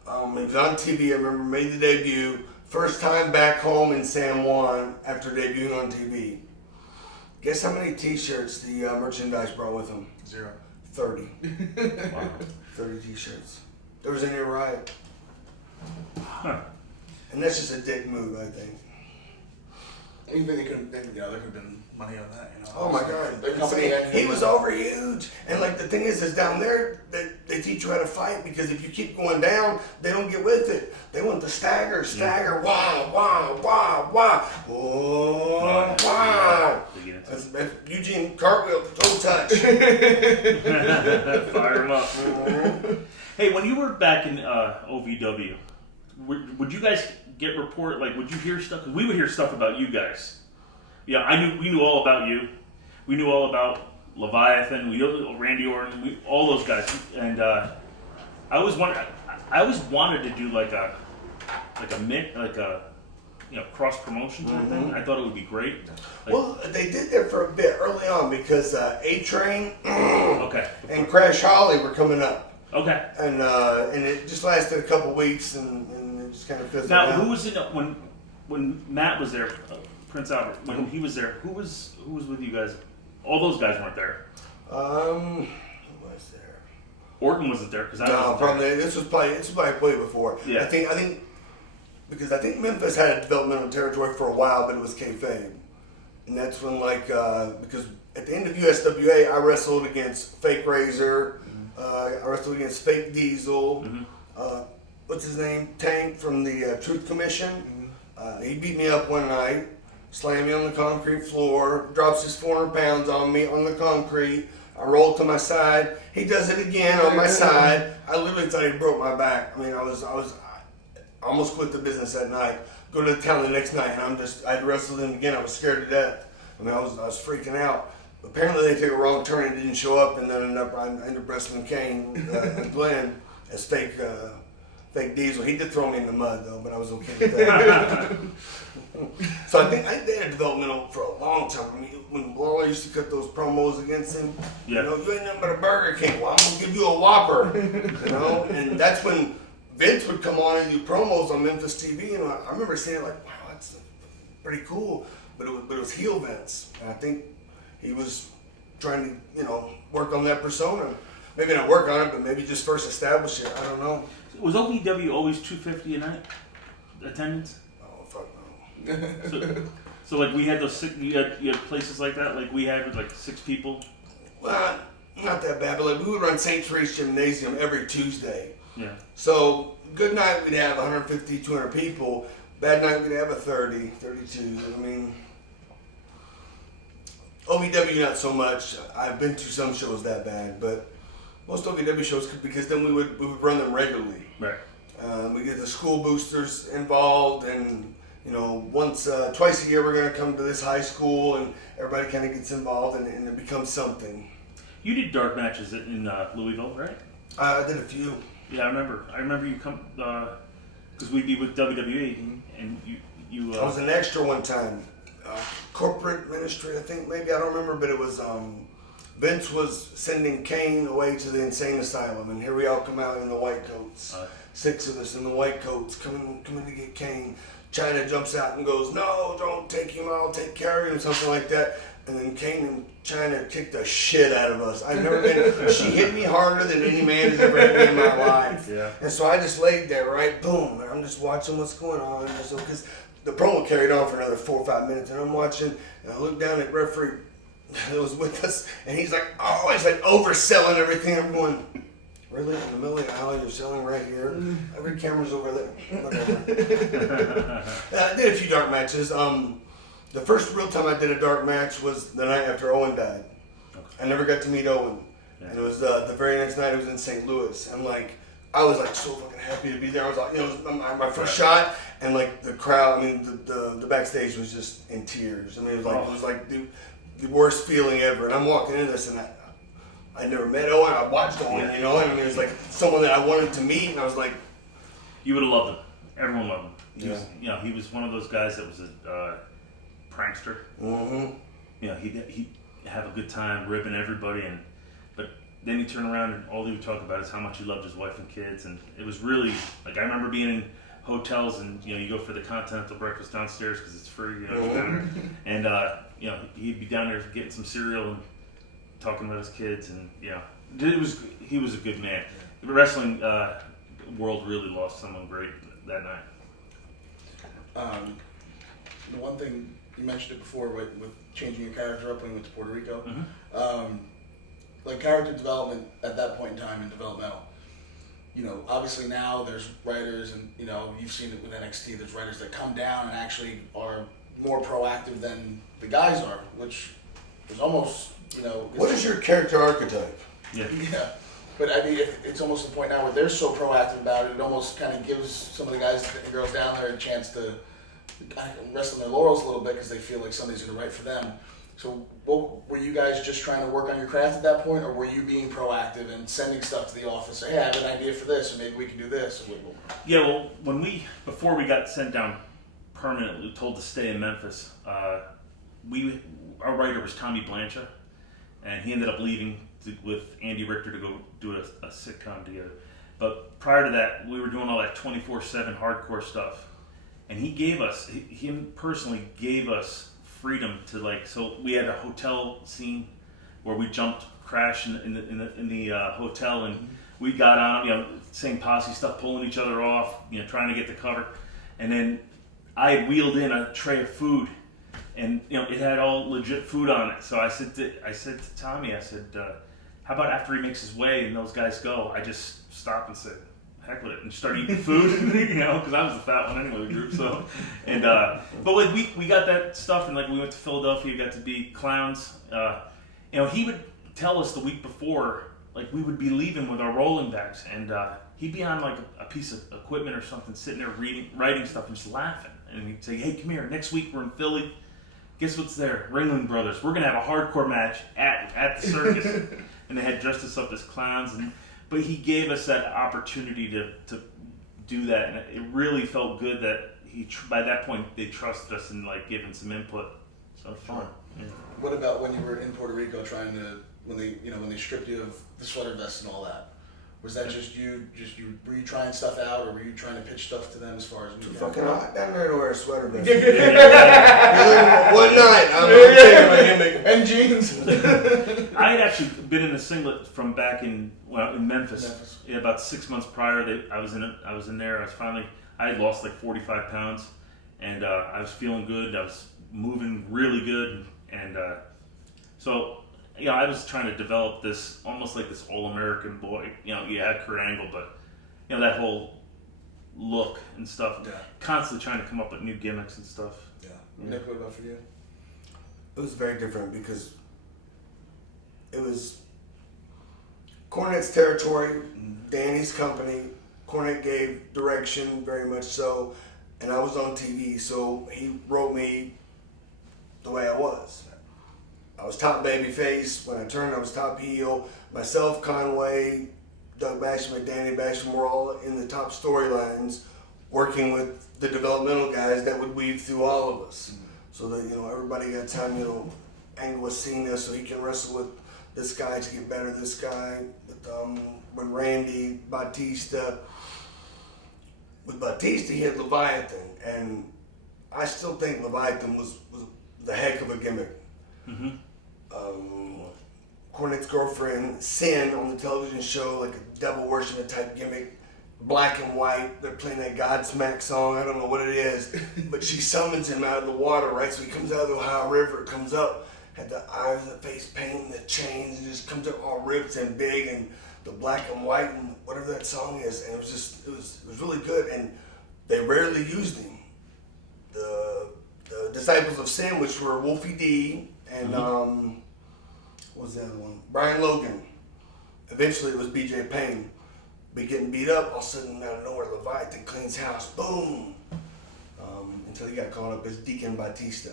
was on TV, I remember, made the debut. First time back home in San Juan after debuting on TV. Guess how many t-shirts the merchandise brought with him? 0. 30. Wow. 30 t-shirts. There was a near riot. Huh. And that's just a dick move, I think. You think there could have been money on that, Oh my God. Their company He was over huge. And like the thing is down there, they teach you how to fight, because if you keep going down, they don't get with it. They want the stagger, wah, wah, wah, wah, wah, wah. That's Eugene cartwheel, toe touch. Fire him up. Hey, when you were back in OVW, would you guys get report, like, would you hear stuff? Because we would hear stuff about you guys. Yeah, we knew all about you. We knew all about Leviathan. We knew Randy Orton. All those guys. And I always wanted to do like a cross promotion type thing. I thought it would be great. Well, they did that for a bit early on because A-Train and Crash Holly were coming up. Okay. And it just lasted a couple weeks, and it just kind of fizzled Now, out. who was in when Matt was there? Prince Albert, when he was there, who was with you guys? All those guys weren't there. Who was there? Orton wasn't there because probably this was probably way before. Yeah. I think because I think Memphis had a developmental territory for a while, but it was kayfabe, and that's when because at the end of USWA I wrestled against Fake Razor, I wrestled against Fake Diesel. What's his name? Tank from the Truth Commission. He beat me up one night. Slammed me on the concrete floor, drops his 400 pounds on me on the concrete. I roll to my side. He does it again on my side. I literally thought he broke my back. I mean, I almost quit the business that night. Go to the town the next night, and I'd wrestled him again. I was scared to death. I mean, I was freaking out. Apparently, they took a wrong turn and didn't show up, and then I ended up wrestling Kane and Glenn as fake fake diesel. He did throw me in the mud though, but I was okay with that. So I think they had developmental for a long time. I mean, when Lawler used to cut those promos against him, you know, you ain't nothing but a Burger King. Well, I'm gonna give you a Whopper, you know. And that's when Vince would come on and do promos on Memphis TV, and I remember saying like, wow, that's pretty cool. But it was heel Vince, and I think he was trying to, you know, work on that persona. Maybe not work on it, but maybe just first establish it. I don't know. Was OVW always $250 a night attendance? Oh fuck no. So like we had those you had places like that, like we had with like 6 people. Well, not that bad, but like we would run St. Therese Gymnasium every Tuesday. Yeah. So good night we'd have 150, 200 people. Bad night we'd have a 30, 32. I mean, OVW not so much. I've been to some shows that bad, but most OVW shows, because then we would run them regularly. Right. We get the school boosters involved, and you know, twice a year we're gonna come to this high school, and everybody kind of gets involved, and it becomes something. You did dark matches in Louisville, right? I did a few. Yeah, I remember you come because we'd be with WWE, and you. I was an extra one time. Corporate ministry, I think, maybe, I don't remember, but it was Vince was sending Kane away to the insane asylum, and here we all come out in the white coats. 6 of us in the white coats coming to get Kane. China jumps out and goes, "No, don't take him, I'll take care of him," something like that. And then Kane and China kicked the shit out of us. I've never been, she hit me harder than any man has ever hit me in my life. Yeah. And so I just laid there, right, boom, and I'm just watching what's going on. And so, because the promo carried on for another 4 or 5 minutes, and I'm watching, and I look down at referee that was with us, and he's like, oh, he's like overselling everything. I'm going, really? In the middle of the alley, you're selling right here? Every camera's over there. Whatever. I did a few dark matches. The first real time I did a dark match was the night after Owen died. Okay. I never got to meet Owen. Yeah. And it was the very next night. It was in St. Louis. And like, I was like so fucking happy to be there. I was like, you know, it was my first shot, and like the crowd, I mean, the backstage was just in tears. I mean, it was like the worst feeling ever. And I'm walking into this, and I never met Owen. I watched Owen, you know, and I mean, it was like someone that I wanted to meet, and I was like, you would have loved him. Everyone loved him. Yeah. He was one of those guys that was a prankster. Mm-hmm. You know, he'd have a good time ribbing everybody, but then he'd turn around and all he would talk about is how much he loved his wife and kids, and it was really, like, I remember being in hotels, and you know, you go for the continental breakfast downstairs because it's free, you know, and you know, he'd be down there getting some cereal and talking about his kids, and you know, he was a good man. The wrestling world really lost someone great that night. The one thing you mentioned it before with changing your character up when you went to Puerto Rico, like character development at that point in time in developmental. You know, obviously now there's writers, and you know, you've seen it with NXT. There's writers that come down and actually are more proactive than the guys are, which is almost, you know. What is your character archetype? Yeah. But I mean, it's almost the point now where they're so proactive about it. It almost kind of gives some of the guys and girls down there a chance to rest on their laurels a little bit because they feel like somebody's going to write for them. So, were you guys just trying to work on your craft at that point, or were you being proactive and sending stuff to the office? Say, hey, I have an idea for this, or maybe we can do this. Yeah, well, before we got sent down permanently, told to stay in Memphis, our writer was Tommy Blancha, and he ended up leaving with Andy Richter to go do a sitcom together. But prior to that, we were doing all that 24/7 hardcore stuff, and he personally gave us freedom to, like, so we had a hotel scene where we crashed in the hotel, and we got on, you know, same posse stuff, pulling each other off, you know, trying to get the cover, and then I had wheeled in a tray of food, and you know, it had all legit food on it. So I said to Tommy, I said, how about after he makes his way and those guys go, I just stop and say, heck with it, and start eating food, you know, because I was the fat one anyway, the group. So, and but like we got that stuff, and like we went to Philadelphia, got to be clowns. You know, he would tell us the week before, like we would be leaving with our rolling bags, and he'd be on like a piece of equipment or something, sitting there writing stuff and just laughing, and he'd say, hey, come here, next week we're in Philly. Guess what's there? Ringling Brothers. We're gonna have a hardcore match at the circus, and they had dressed us up as clowns, but he gave us that opportunity to do that, and it really felt good that by that point they trusted us and like giving some input. So fun. Yeah. What about when you were in Puerto Rico when they stripped you of the sweater vest and all that? Was that just you were you trying stuff out, or were you trying to pitch stuff to them as far as Too fucking hot down there to wear a sweater vest. One night, I'm taking my gimmick. And jeans. I had actually been in a singlet from back in Memphis. Yeah, about 6 months prior. I was in there. I had lost like 45 pounds, and I was feeling good. I was moving really good, and so. Yeah, I was trying to develop this almost like this all-American boy. You know, you had Kurt Angle, but you know that whole look and stuff. Yeah. Constantly trying to come up with new gimmicks and stuff. Yeah. Nick, what about for you? It was very different because it was Cornette's territory, Danny's company. Cornette gave direction, very much so, and I was on TV, so he wrote me the way I was. I was top babyface. When I turned, I was top heel. Myself, Conway, Doug Basham, and Danny Basham were all in the top storylines, working with the developmental guys that would weave through all of us. So that, you know, everybody got time, you know, Angle was seeing this so he can wrestle with this guy to get better, this guy. With Randy, Batista. With Batista, he had Leviathan. And I still think Leviathan was the heck of a gimmick. Mm-hmm. Cornette's girlfriend, Sin, on the television show, like a devil worshiping type gimmick, black and white. They're playing that Godsmack song. I don't know what it is, but she summons him out of the water, right? So he comes out of the Ohio River, comes up, had the eyes and the face paint and the chains, and just comes up all ripped and big, and the black and white and whatever that song is. And it was really good, and they rarely used him. The Disciples of Sin, which were Wolfie D and what was the other one? Brian Logan. Eventually it was BJ Payne. Be getting beat up, all of a sudden out of nowhere, Leviathan cleans house, boom! Until he got caught up as Deacon Batista.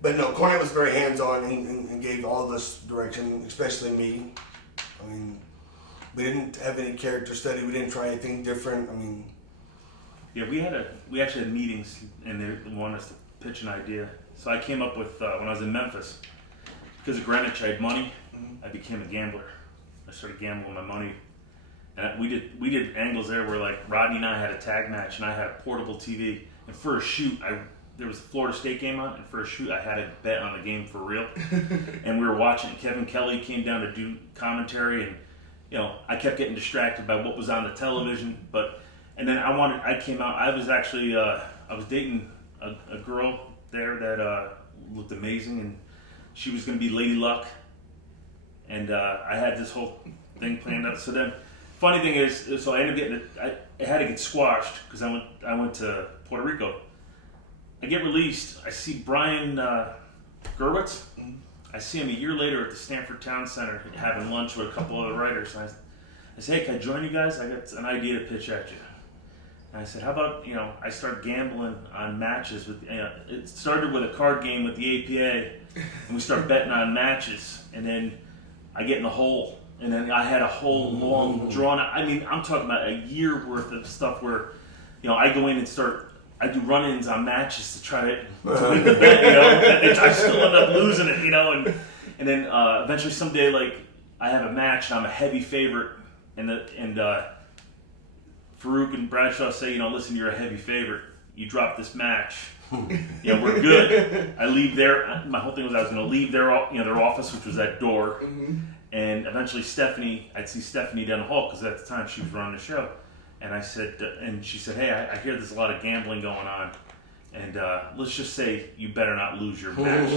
But no, Cornette was very hands-on and gave all of us direction, especially me. I mean, we didn't have any character study. We didn't try anything different. I mean, yeah, we actually had meetings, and they wanted us to pitch an idea. So I came up with when I was in Memphis, because of Greenwich, I had money. I became a gambler. I started gambling my money, and we did angles there where like Rodney and I had a tag match, and I had a portable TV. And for a shoot, there was a Florida State game on, and for a shoot, I had a bet on the game for real. And we were watching. Kevin Kelly came down to do commentary, and you know I kept getting distracted by what was on the television. And then I came out. I was actually I was dating a girl there that looked amazing, and she was going to be Lady Luck. And I had this whole thing planned out. So then, funny thing is, so I ended up getting it. It had to get squashed because I went to Puerto Rico. I get released. I see Brian Gerwitz. I see him a year later at the Stanford Town Center having lunch with a couple other writers. And I say, hey, can I join you guys? I got an idea to pitch at you. And I said, how about, I start gambling on matches with, it started with a card game with the APA, and we start betting on matches, and then I get in the hole, and then I had a whole long drawn out, I'm talking about a year worth of stuff where, I go in and I do run-ins on matches to try to win the bet, and I still end up losing it, and then eventually someday, like, I have a match, and I'm a heavy favorite, and Farouk and Bradshaw say, listen, you're a heavy favorite. You drop this match. We're good. I leave there. My whole thing was I was going to leave their office, which was that door. And eventually I'd see Stephanie down the hall because at the time she was running the show. And I said, and she said, hey, I hear there's a lot of gambling going on. And let's just say you better not lose your match.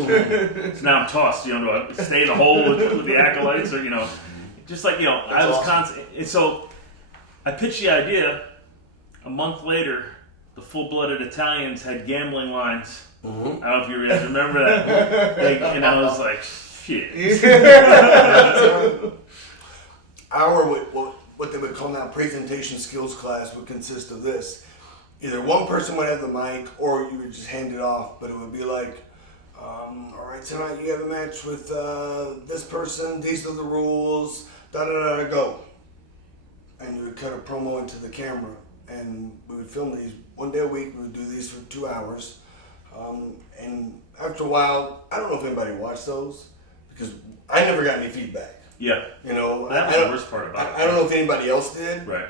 So now I'm tossed. Do I stay in the hole with the acolytes or, just like, I was constant. And so I pitched the idea. A month later, the full-blooded Italians had gambling lines. I don't know if you guys remember that. And I was like, shit. What they would call now presentation skills class would consist of this. Either one person would have the mic or you would just hand it off, but it would be like, all right, tonight you have a match with this person, these are the rules, da-da-da-da, go. and you would cut a promo into the camera, and we would film these one day a week. We would do these for 2 hours, and after a while, I don't know if anybody watched those because I never got any feedback. Yeah. You know, That was the worst part about it. I don't know if anybody else did. Right.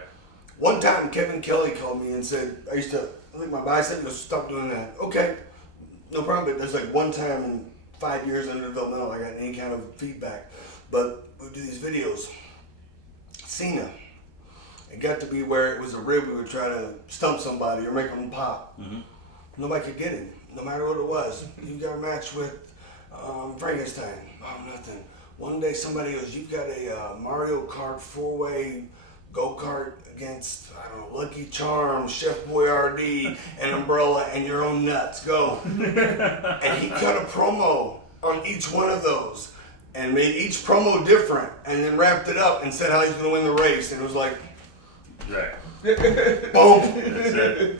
One time, Kevin Kelly called me and said, I used to lick my bicep. He goes, stop doing that. Okay, no problem. But there's like one time in 5 years under developmental I got any kind of feedback. But we would do these videos. Cena. It got to be where it was a rib we would try to stump somebody or make them pop. Mm-hmm. Nobody could get him, no matter what it was. You got a match with Frankenstein. Oh, nothing. One day somebody goes, you've got a Mario Kart 4-way go-kart against, I don't know, Lucky Charms, Chef Boyardee, and Umbrella, and your own nuts. Go. And he cut a promo on each one of those and made each promo different and then wrapped it up and said how he's going to win the race. And it was like, Right. boom. That's it.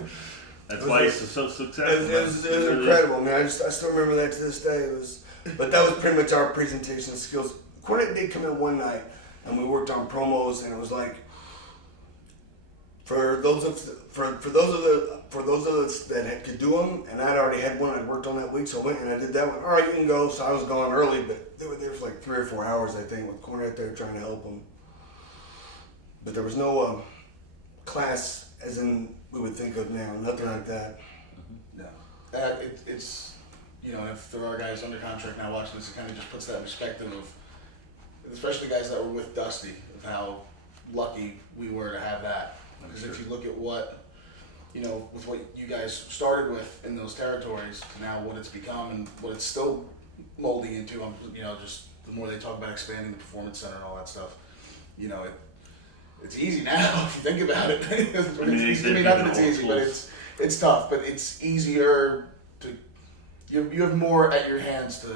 That's why he's so successful. It was incredible, man. I still remember that to this day. But that was pretty much our presentation skills. Cornette did come in one night, and we worked on promos, and it was like, for those of us that could do them, and I'd already had one I'd worked on that week, so I went and I did that one. All right, you can go. So I was gone early, but they were there for like 3 or 4 hours, I think, with Cornette there trying to help them. But there was no class as in we would think of now, nothing like that. No. It's, you know, if there are guys under contract now watching this, it kind of just puts that in perspective of, especially guys that were with Dusty, of how lucky we were to have that. Because if you look at what, you know, with what you guys started with in those territories to now what it's become and what it's still molding into, you know, just the more they talk about expanding the performance center and all that stuff, you know, it's easy now if you think about it. I mean, not that it's easy, but it's tough. But it's easier to you have more at your hands to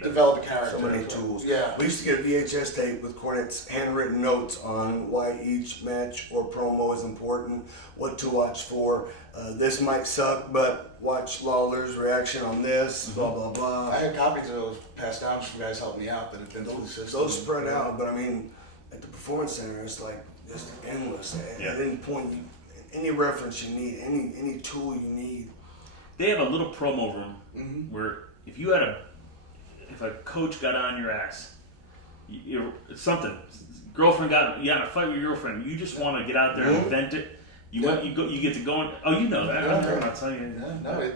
develop a character. So many tools. Yeah. We used to get a VHS tape with Cornette's handwritten notes on why each match or promo is important, what to watch for. This might suck, but watch Lawler's reaction on this. Blah blah blah. I had copies of those passed down from guys helping me out that have been through the system. Those spread out, but I mean, at the performance center, it's like just endless. At any point, any reference you need, any tool you need. They have a little promo room where if a coach got on your ass, girlfriend you got in a fight with your girlfriend, you just want to get out there and vent it. You get to go and, you know that. I'm not telling you.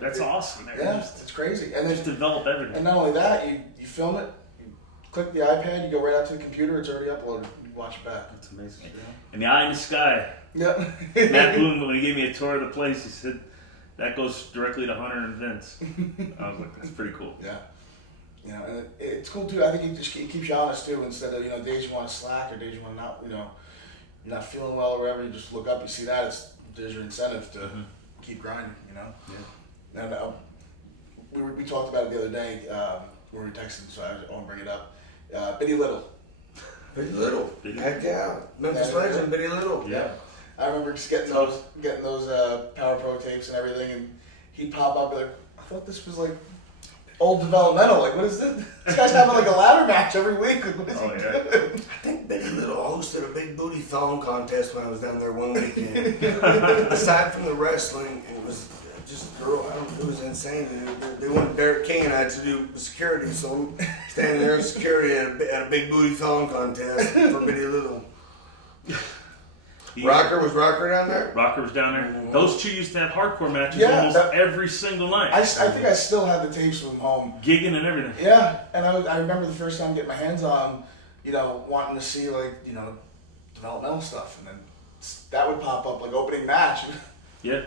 That's awesome. Yeah, it's crazy. And just develop everything. And not only that, you film it, you click the iPad, you go right out to the computer, it's already uploaded. You watch it back. That's amazing. And the eye in the sky. Yeah. Matt Boone, when he gave me a tour of the place, he said that goes directly to Hunter and Vince. I was like, that's pretty cool. Yeah. You know, and it's cool too. I think it keeps you honest too. Instead of, you know, days you want to slack or days you want to not, you know, you're not feeling well or whatever. You just look up, you see that. There's your incentive to keep grinding. You know. Yeah. And we talked about it the other day when we were texting, so I won't bring it up. Bitty Little. Bitty Little. Heck yeah. Memphis legend, Bitty Little. Yeah. I remember just getting those Power Pro tapes and everything, and he'd pop up like, I thought this was like old developmental. Like, what is this? This guy's having like a ladder match every week. Like, what is he doing? I think Bitty Little hosted a big booty thong contest when I was down there one weekend. Aside from the wrestling, it was just girl. It was insane. They wanted Derek King and I to do security, so I'm standing there in security at a big booty thong contest for Bitty Little. Rocker down there? Rocker was down there. Mm-hmm. Those two used to have hardcore matches almost every single night. I think I still have the tapes from home. Gigging and everything. Yeah, and I remember the first time getting my hands on, you know, wanting to see like, you know, developmental stuff, and then that would pop up like opening match. Yeah.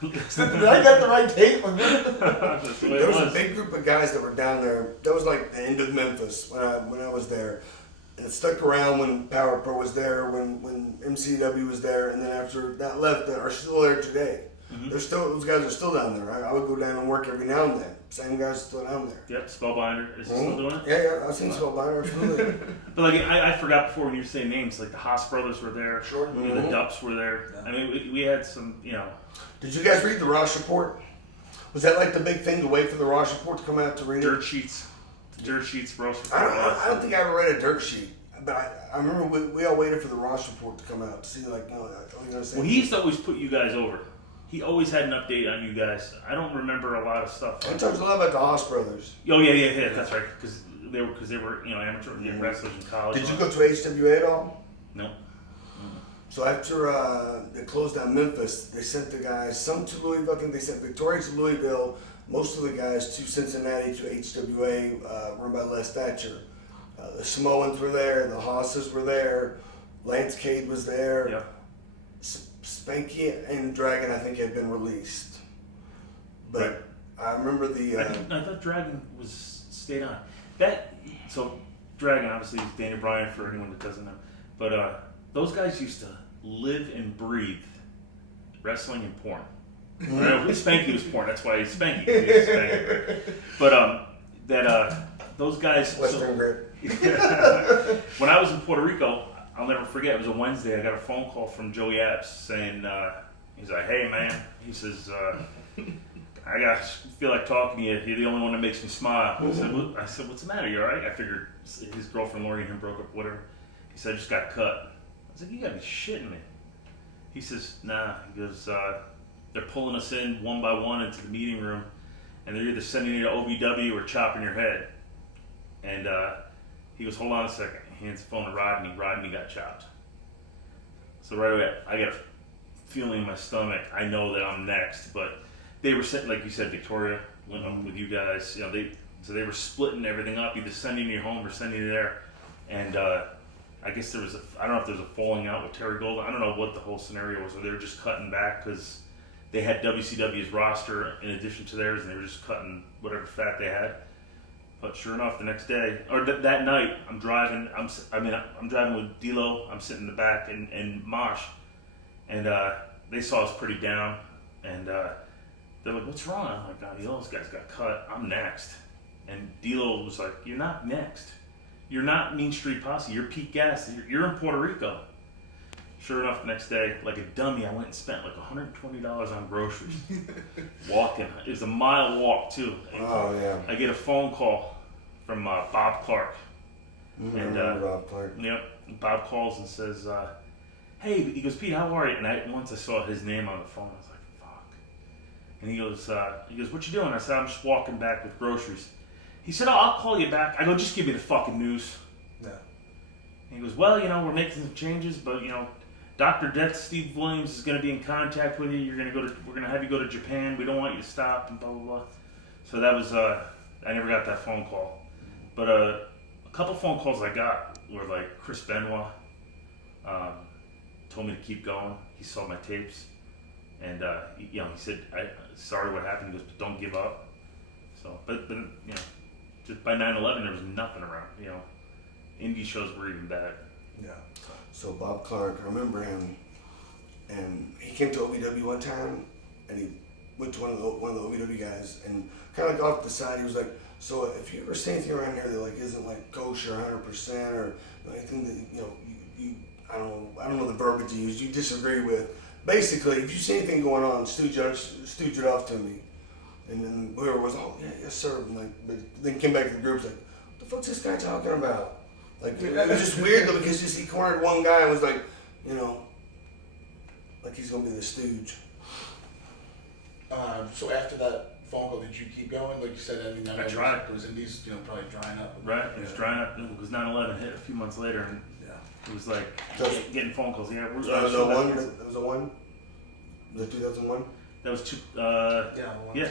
Did I get the right tape? There was a big group of guys that were down there. That was like the end of Memphis when I was there. And it stuck around when Power Pro was there, when MCW was there, and then after that left, that are still there today. Those guys are still down there. I would go down and work every now and then. Same guys are still down there. Yep, Spellbinder. Is he still doing it? Yeah, I've seen Spellbinder, absolutely. But like, I forgot before when you were saying names, like the Haas brothers were there. Sure. You know, the Dupps were there. Yeah. I mean, we had some, you know. Did you guys read the Ross report? Was that like the big thing to wait for the Ross report to come out to read it? Dirt sheets, Ross report. I don't think I ever read a dirt sheet, but I remember we all waited for the roster report to come out to see, like, no, are we gonna say? Well, he used to always put you guys over. He always had an update on you guys. I don't remember a lot of stuff. I talked a lot about the Haas brothers. Oh yeah, that's right. Because they were amateur wrestlers in college. Did you go to HWA at all? No. So after they closed down Memphis, they sent the guys, some to Louisville. I think they sent Victoria to Louisville. Most of the guys to Cincinnati to HWA, run by Les Thatcher. The Samoans were there. The Haasses were there. Lance Cade was there. Yep. Spanky and Dragon, I think, had been released. But I remember the. I thought Dragon stayed on. So Dragon obviously is Daniel Bryan for anyone that doesn't know, but those guys used to live and breathe wrestling and porn. Spanky was porn. That's why he's Spanky. He's Spanky. But those guys. Western Grit. When I was in Puerto Rico, I'll never forget. It was a Wednesday. I got a phone call from Joey Abs saying, he's like, "Hey man," he says, "I feel like talking to you. You're the only one that makes me smile." I said, "What's the matter? You all right?" I figured his girlfriend Lori and him broke up, whatever. He said, "I just got cut." I was like, "You gotta be shitting me." He says, "Nah." He goes, "They're pulling us in one by one into the meeting room, and they're either sending you to OVW or chopping your head." And he goes, "Hold on a second." He hands the phone to Rodney. Rodney got chopped. So right away, I got a feeling in my stomach. I know that I'm next, but they were sitting, like you said, Victoria went up with you guys. They were splitting everything up, either sending you home or sending you there. And I guess there was I don't know if there was a falling out with Terry Golden. I don't know what the whole scenario was, or they were just cutting back because they had WCW's roster in addition to theirs, and they were just cutting whatever fat they had. But sure enough, the next day, or that night, I'm driving. I'm driving with D'Lo. I'm sitting in the back, and Mosh, and they saw us pretty down, and they're like, "What's wrong?" I'm like, "God, those guys got cut. I'm next." And D'Lo was like, "You're not next. You're not Mean Street Posse. You're Pete Gas. You're in Puerto Rico." Sure enough, the next day, like a dummy, I went and spent like $120 on groceries. Walking. It was a mile walk, too. Oh, yeah. I get a phone call from Bob Clark. And Bob Clark. Yep. Bob calls and says, "Hey," he goes, "Pete, how are you?" And once I saw his name on the phone, I was like, "Fuck." And he goes, "What you doing?" I said, "I'm just walking back with groceries." He said, "Oh, I'll call you back." I go, "Just give me the fucking news." Yeah. And he goes, "Well, we're making some changes, but Dr. Death Steve Williams is going to be in contact with you. We're going to have you go to Japan. We don't want you to stop," and blah blah blah. So that was I never got that phone call, but a couple phone calls I got were like Chris Benoit told me to keep going. He saw my tapes, and he said, "Sorry what happened." He goes, "But don't give up." So, but just by 9/11 there was nothing around. Indie shows were even bad. Yeah. So Bob Clark, I remember him, and he came to OVW one time, and he went to one of the OVW guys, and kind of like off the side, he was like, "So if you ever see anything around here that like isn't like kosher 100% or anything that you I don't know the verbiage you use, you disagree with, basically if you see anything going on, stooge it off to me." And then whoever was, "Oh yeah, yes sir," and but then came back to the group like, "What the fuck's this guy talking about?" Like, it was just weird though, because he cornered one guy and was like, like he's gonna be the stooge. So after that phone call, did you keep going? Like you said, I tried. It was indies, probably drying up. Right, it was drying up because 9/11 hit a few months later, and it was like getting phone calls. Yeah, That was a one. Was it 2001? That was 2001. Yeah.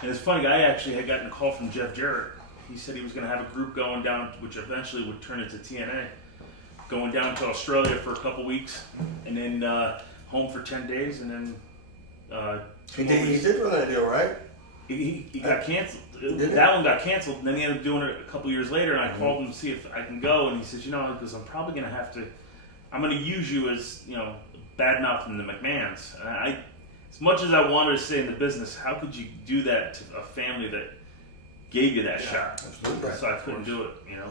And it's funny. I actually had gotten a call from Jeff Jarrett. He said he was going to have a group going down, which eventually would turn into TNA, going down to Australia for a couple weeks, and then home for 10 days, and then he did run that deal, right? He got canceled. That one got canceled, and then he ended up doing it a couple years later, and I called him to see if I can go, and he says, because I'm probably going to have to, I'm going to use you as, badmouthing the McMahons. And as much as I wanted to stay in the business, how could you do that to a family that gave you that shot? Absolutely. So I couldn't do it, Yeah.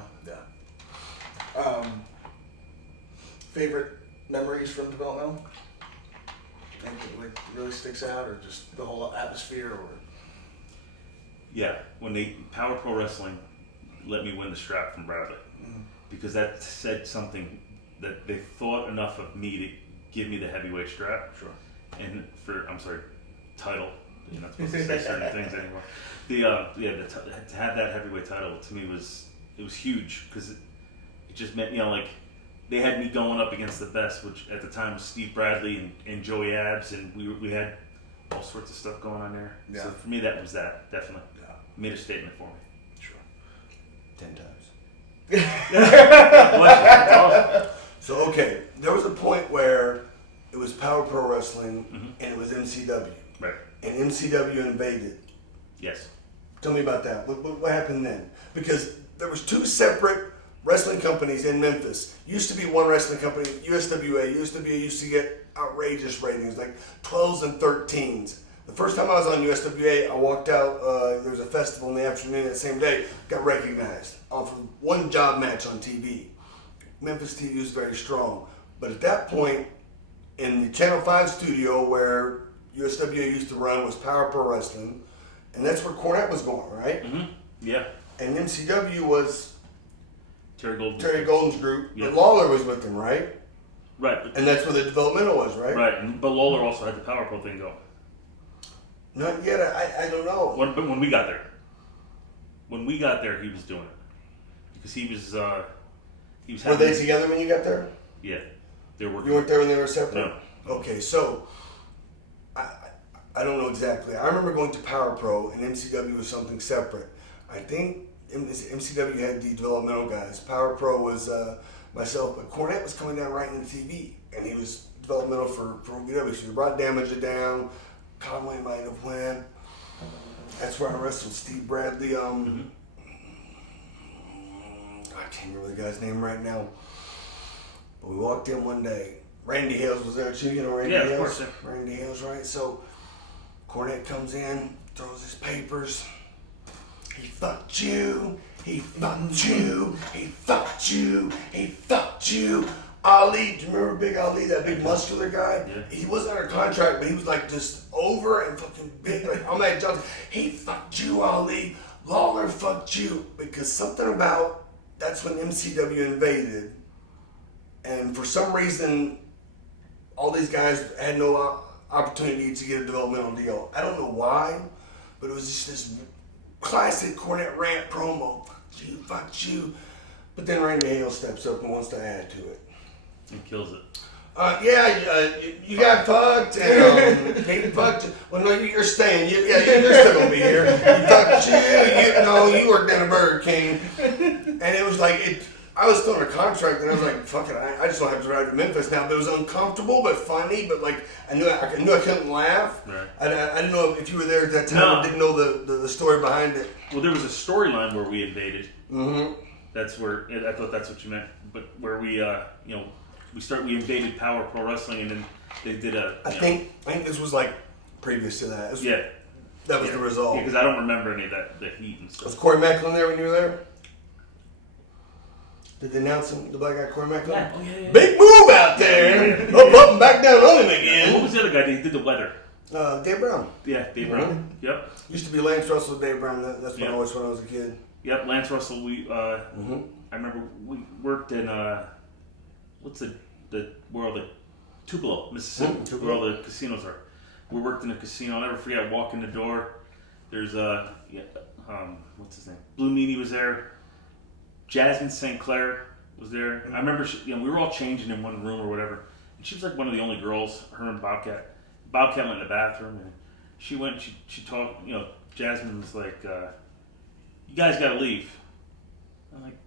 Favorite memories from developmental? Anything like really sticks out, or just the whole atmosphere, or? Yeah, when Power Pro Wrestling let me win the strap from Bradley. because that said something that they thought enough of me to give me the heavyweight strap. Sure. And title. You're not supposed to say certain things anymore. To have that heavyweight title to me was huge because it just meant like they had me going up against the best, which at the time was Steve Bradley and Joey Abs, and we had all sorts of stuff going on there. Yeah. So for me, that was definitely made a statement for me. Sure. 10 times. That's awesome. So, okay, there was a point where it was Power Pro Wrestling and it was MCW. Right. And MCW invaded. Yes. Tell me about that. What happened then? Because there was 2 separate wrestling companies in Memphis. Used to be one wrestling company, USWA. Used to get outrageous ratings, like 12s and 13s. The first time I was on USWA, I walked out, there was a festival in the afternoon that same day, got recognized off of one job match on TV. Memphis TV was very strong. But at that point, in the Channel 5 studio where USWA used to run was Power Pro Wrestling, and that's where Cornette was going, right? Mm-hmm. Yeah. And MCW was Terry Golden's group, Yeah. but Lawler was with them, right? Right. And that's where the developmental was, right? Right. But Lawler also had the Power Pro thing going. Not yet. I don't know. But when we got there, he was doing it because he was. Were they together when you got there? Yeah, they were working. You weren't there when they were separate? No. Okay, so I don't know exactly. I remember going to Power Pro and MCW was something separate. I think MCW had the developmental guys. Power Pro was myself, but Cornette was coming down right in the TV, and he was developmental for OVW. So he brought Damage It down. Conway might have went. That's where I wrestled Steve Bradley. I can't remember the guy's name right now. But we walked in one day. Randy Hales was there too. You know Randy Hales? Yeah, of course. Yeah. Randy Hales, right? So Cornette comes in, throws his papers. He fucked you. He fucked you. He fucked you. He fucked you. Ali, do you remember Big Ali, that big muscular guy? Yeah. He wasn't under contract, but he was like just over and fucking big. Like Ahmed Johnson, he fucked you, Ali. Lawler fucked you. Because something about, that's when MCW invaded. And for some reason, all these guys had no opportunity to get a developmental deal. I don't know why, but it was just this classic Cornette rant promo. Fuck you. But then Randy Hale steps up and wants to add to it. And kills it. You got fucked, and he fucked you. Well, no, you're staying. You're still gonna be here. He fucked you. You worked down at Burger King, and it was like I was still under contract, and I was like, "Fuck it, I just don't have to drive to Memphis now." But it was uncomfortable, but funny. But like, I knew I couldn't laugh. Right. I didn't know if you were there at that time. No. I didn't know the story behind it. Well, there was a storyline where we invaded. Mm-hmm. That's where I thought that's what you meant. But where we we invaded Power Pro Wrestling, and then they did I think this was like previous to that. That was the result. Yeah, because I don't remember any of that, the heat and stuff. Was Corey Macklin there when you were there? Did they announce him, the black guy Corey Macklin? Yeah. Oh, yeah. Big move out there! Up and back down on him again. What was the other guy that did the weather? Dave Brown. Yeah, Dave Brown. Yep. Used to be Lance Russell, Dave Brown. That's what I always when I was a kid. Yep, Lance Russell. I remember we worked in what's the where all the Tupelo, Mississippi, where all the casinos are. We worked in a casino. I'll never forget. I walk in the door. There's what's his name? Blue Meanie was there. Jasmine St. Clair was there. I remember we were all changing in one room or whatever, and she was like one of the only girls. Her and Bobcat. Bobcat went in the bathroom, and she went. She talked. Jasmine was like, "You guys got to leave." I'm like,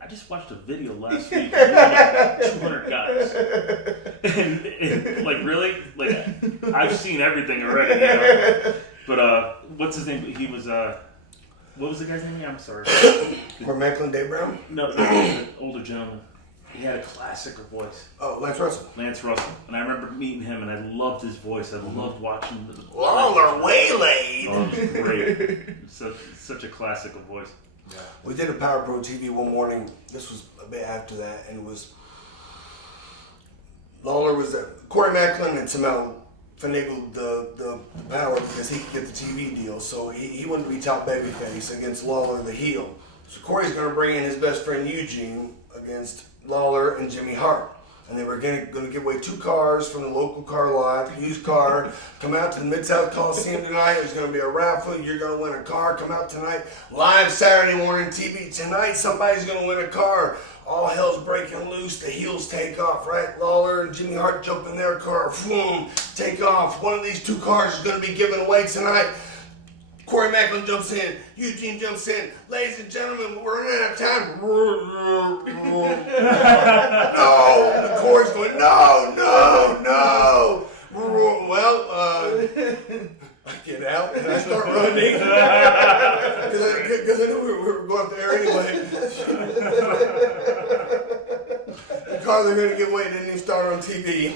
"I just watched a video last week. Like 200 guys, and like really, like I've seen everything already." But what's his name? He was what was the guy's name? I'm sorry. Corey Macklin, Dave Brown? No, the older gentleman. He had a classic voice. Oh, Lance Russell. Lance Russell. And I remember meeting him, and I loved his voice. I loved watching the Lawler Waylaid. Oh, it was great. Such a classic of voice. Yeah. We did a Power Pro TV one morning. This was a bit after that, and it was Lawler was there. Corey Macklin had somehow finagled the power because he could get the TV deal. So he wanted to be top babyface against Lawler the heel. So Corey's going to bring in his best friend Eugene against Lawler and Jimmy Hart. And they were going to give away 2 cars from the local car lot, used car. Come out to the Mid-South Coliseum tonight. There's going to be a raffle. You're going to win a car. Come out tonight. Live Saturday morning TV. Tonight, somebody's going to win a car. All hell's breaking loose. The heels take off, right? Lawler and Jimmy Hart jump in their car. Boom, take off. One of these 2 cars is going to be given away tonight. Corey Macklin jumps in. Eugene jumps in. Ladies and gentlemen, we're running out of time. No! Corey's going, no! Well, I get out and I start running. Because I knew we were going up there anyway. The car they're going to give away didn't even start on TV.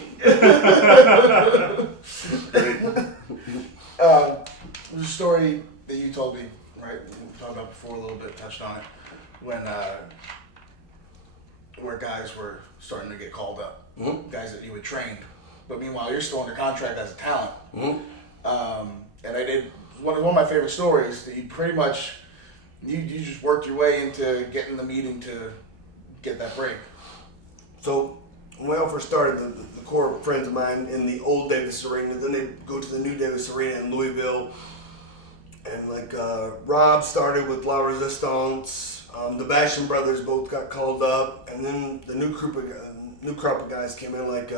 There's a story that you told me, right? We talked about before a little bit, touched on it, when where guys were starting to get called up, guys that you had trained, but meanwhile you're still under contract as a talent. And I did one of my favorite stories that you pretty much you just worked your way into getting the meeting to get that break. So when I first started, the core friends of mine in the old Davis Arena, then they go to the new Davis Arena in Louisville. And like Rob started with La Resistance, the Basham brothers both got called up, and then the new crop of guys came in, like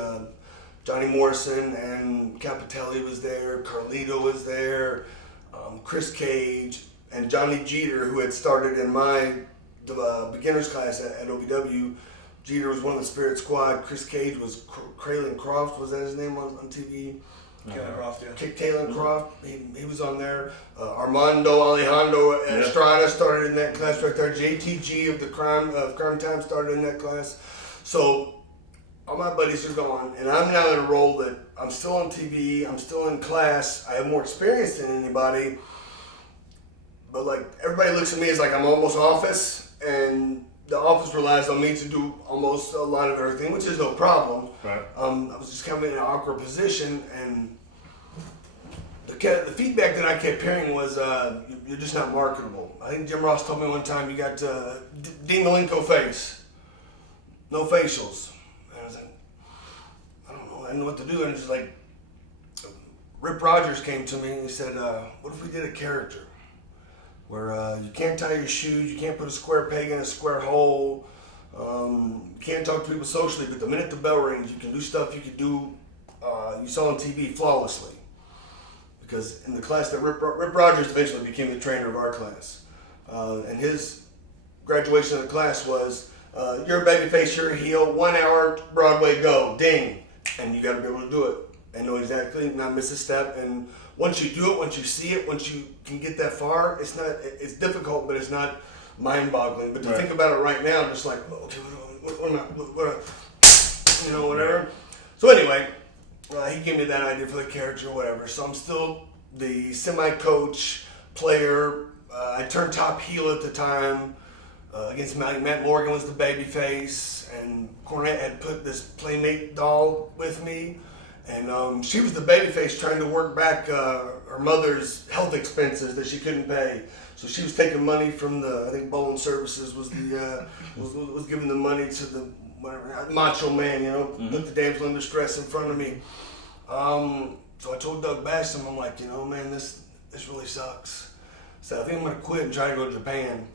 Johnny Morrison and Capitelli was there, Carlito was there, Chris Cage, and Johnny Jeter, who had started in my beginners class at OVW. Jeter was one of the Spirit Squad. Chris Cage was Kraylin Croft, was that his name on TV? Kaylin Croft, yeah. Kaylin Croft, he was on there. Armando Alejandro Estrada started in that class right there. JTG of the Crime Time started in that class. So all my buddies are gone, and I'm now in a role that I'm still on TV, I'm still in class, I have more experience than anybody, but like everybody looks at me as like I'm almost office, and the office relies on me to do almost a lot of everything, which is no problem. Right. I was just kind of in an awkward position, and the feedback that I kept hearing was, you're just not marketable. I think Jim Ross told me one time, you got Dean Malenko face, no facials. And I was like, I don't know, I didn't know what to do. And it's like, Rip Rogers came to me and he said, what if we did a character where you can't tie your shoes, you can't put a square peg in a square hole, you can't talk to people socially, but the minute the bell rings, you can do stuff you could do, you saw on TV flawlessly. Because in the class that Rip Rogers eventually became the trainer of our class. And his graduation of the class was, you're a babyface, you're a heel, 1 hour, Broadway, go, ding. And you gotta be able to do it and know exactly, not miss a step. And once you do it, once you see it, once you can get that far, it's difficult, but it's not mind-boggling. But to think about it right now, just like, okay, whatever. So anyway, he gave me that idea for the character or whatever. So I'm still the semi-coach player. I turned top heel at the time. Against Matt Morgan was the baby face, and Cornette had put this Playmate doll with me, and she was the baby face trying to work back her mother's health expenses that she couldn't pay. So she was taking money from I think Bowling Services was the was giving the money to the Macho Man, put the damsel in distress in front of me. So I told Doug Basham, I'm like, man, this really sucks. So I think I'm gonna quit and try to go to Japan.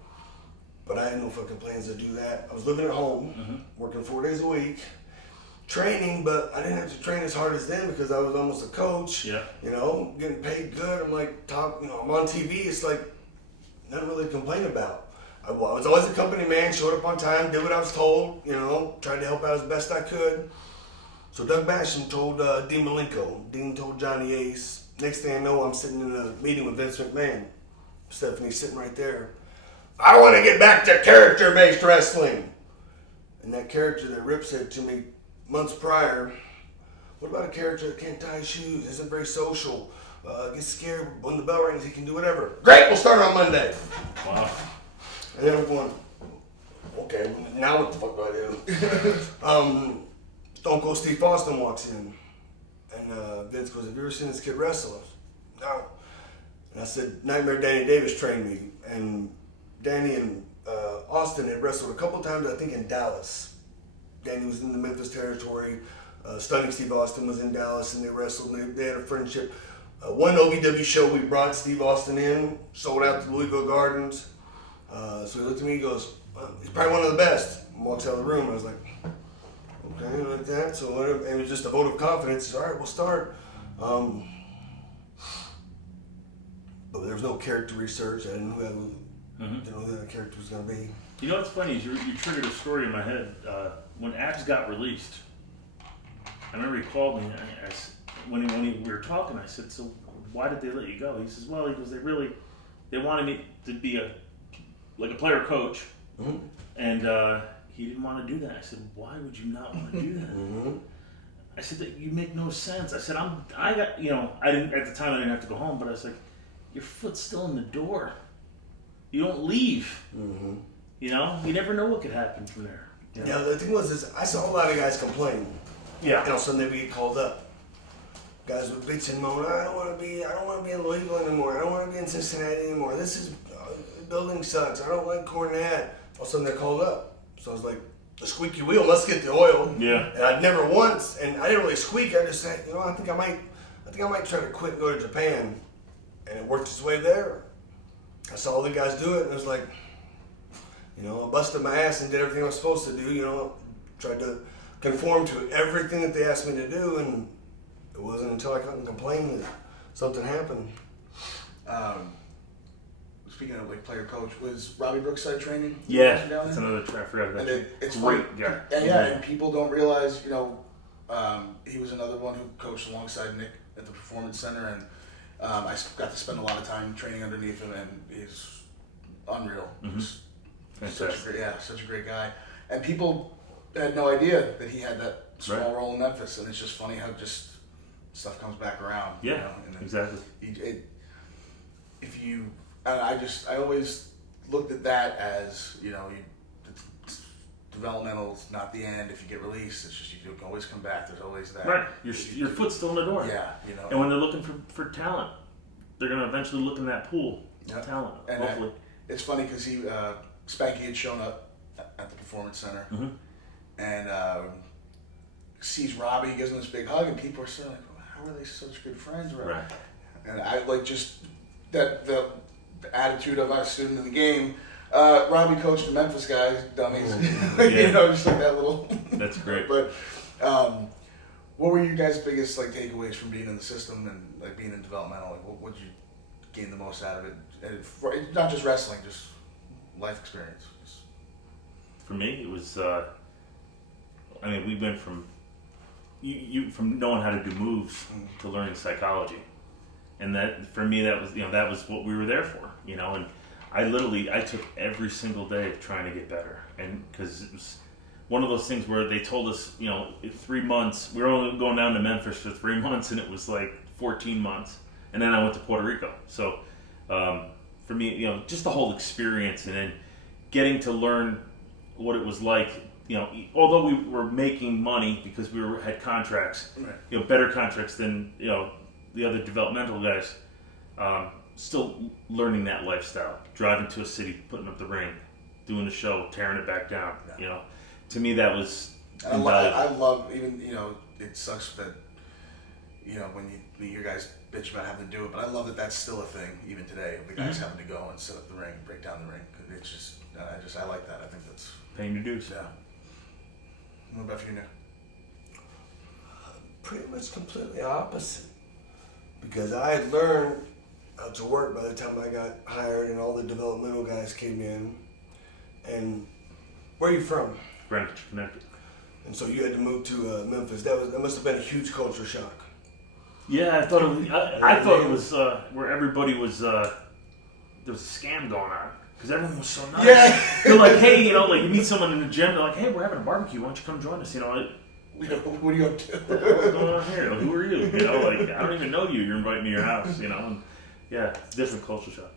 But I had no fucking plans to do that. I was living at home, working 4 days a week, training, but I didn't have to train as hard as then because I was almost a coach. Yeah. Getting paid good. I'm like I'm on TV. It's like nothing really to complain about. I was always a company man, showed up on time, did what I was told, tried to help out as best I could. So Doug Basham told Dean Malenko. Dean told Johnny Ace. Next thing I know, I'm sitting in a meeting with Vince McMahon. Stephanie's sitting right there. I want to get back to character-based wrestling. And that character that Rip said to me months prior, what about a character that can't tie his shoes, isn't very social, gets scared when the bell rings, he can do whatever. Great, we'll start on Monday. Wow. And then I'm going, okay, now what the fuck do I do? Stone Cold Steve Austin walks in, and Vince goes, have you ever seen this kid wrestle? No. And I said, Nightmare Danny Davis trained me, and Danny and Austin had wrestled a couple times, I think, in Dallas. Danny was in the Memphis territory. Stunning Steve Austin was in Dallas, and they wrestled. And they had a friendship. One OVW show, we brought Steve Austin in, sold out to Louisville Gardens. So he looked at me, he goes, he's probably one of the best. And walks out of the room. I was like, okay, like that. So whatever. And it was just a vote of confidence. He said, all right, we'll start. But there was no character research. I didn't know who that character was going to be. You know what's funny is you triggered a story in my head. When Abs got released, I remember he called me. When we were talking, I said, "So why did they let you go?" He says, "Well, he goes, they wanted me to be a player coach, and he didn't want to do that." I said, "Why would you not want to do that?" I said, "That you make no sense." I said, I got, I didn't at the time. I didn't have to go home, but I was like, your foot's still in the door. You don't leave. You never know what could happen from there. Yeah, the thing was, I saw a lot of guys complain. Yeah. And all of a sudden they would get called up. Guys would bitch and moan, I don't want to be in Louisville anymore. I don't want to be in Cincinnati anymore. The building sucks. I don't like Cornette. All of a sudden they're called up. So I was like, the squeaky wheel must get the oil. Yeah. And I'd never once, and I didn't really squeak. I just said, I think I might try to quit and go to Japan. And it worked its way there. I saw all the guys do it, and it was like, I busted my ass and did everything I was supposed to do, tried to conform to everything that they asked me to do, and it wasn't until I couldn't complain that something happened. Speaking of player coach, was Robbie Brookside training? Yeah, that's another try. I forgot about that. It's great, funny. yeah. And people don't realize, he was another one who coached alongside Nick at the Performance Center, and I got to spend a lot of time training underneath him, and he's unreal. Such a great guy. And people had no idea that he had that small role in Memphis, and it's just funny how just stuff comes back around. Yeah, exactly. I always looked at that as, developmental's not the end. If you get released, it's just you can always come back. There's always that. Right, your foot's still in the door. Yeah, And when they're looking for talent, they're going to eventually look in that pool of talent. And hopefully, it's funny because Spanky had shown up at the Performance Center, and sees Robbie, he gives him this big hug, and people are still like, "How are they such good friends?" Right. And I just that the attitude of a student in the game. Robbie coached the Memphis guys, dummies. Just like that little. That's great. But what were your guys' biggest takeaways from being in the system and being in developmental? What did you gain the most out of it? And not just wrestling, just life experience. For me, it was. We went from from knowing how to do moves to learning psychology, and that for me that was what we were there for. And I took every single day trying to get better, and because it was one of those things where they told us, 3 months, we were only going down to Memphis for 3 months, and it was 14 months, and then I went to Puerto Rico. So for me, just the whole experience, and then getting to learn what it was like, although we were making money because we had contracts, better contracts than the other developmental guys. Still learning that lifestyle, driving to a city, putting up the ring, doing the show, tearing it back down. To me that was invaluable. I love even it sucks that when you hear guys bitch about having to do it, but I love that that's still a thing even today. The guys having to go and set up the ring, break down the ring. It's just I like that. I think that's paying your dues. Yeah. What about you, Nick? Pretty much completely opposite, because I had learned how to work by the time I got hired and all the developmental guys came in. And where are you from? Greenwich, Connecticut. And so you had to move to Memphis. That must have been a huge culture shock. Yeah, I thought it was where everybody was. There was a scam going on because everyone was so nice. Yeah. They're like, hey, you meet someone in the gym. They're like, hey, we're having a barbecue. Why don't you come join us? What are you up to? What's going on here? Who are you? I don't even know you. You're inviting me to your house. And, yeah, it's a different culture shock.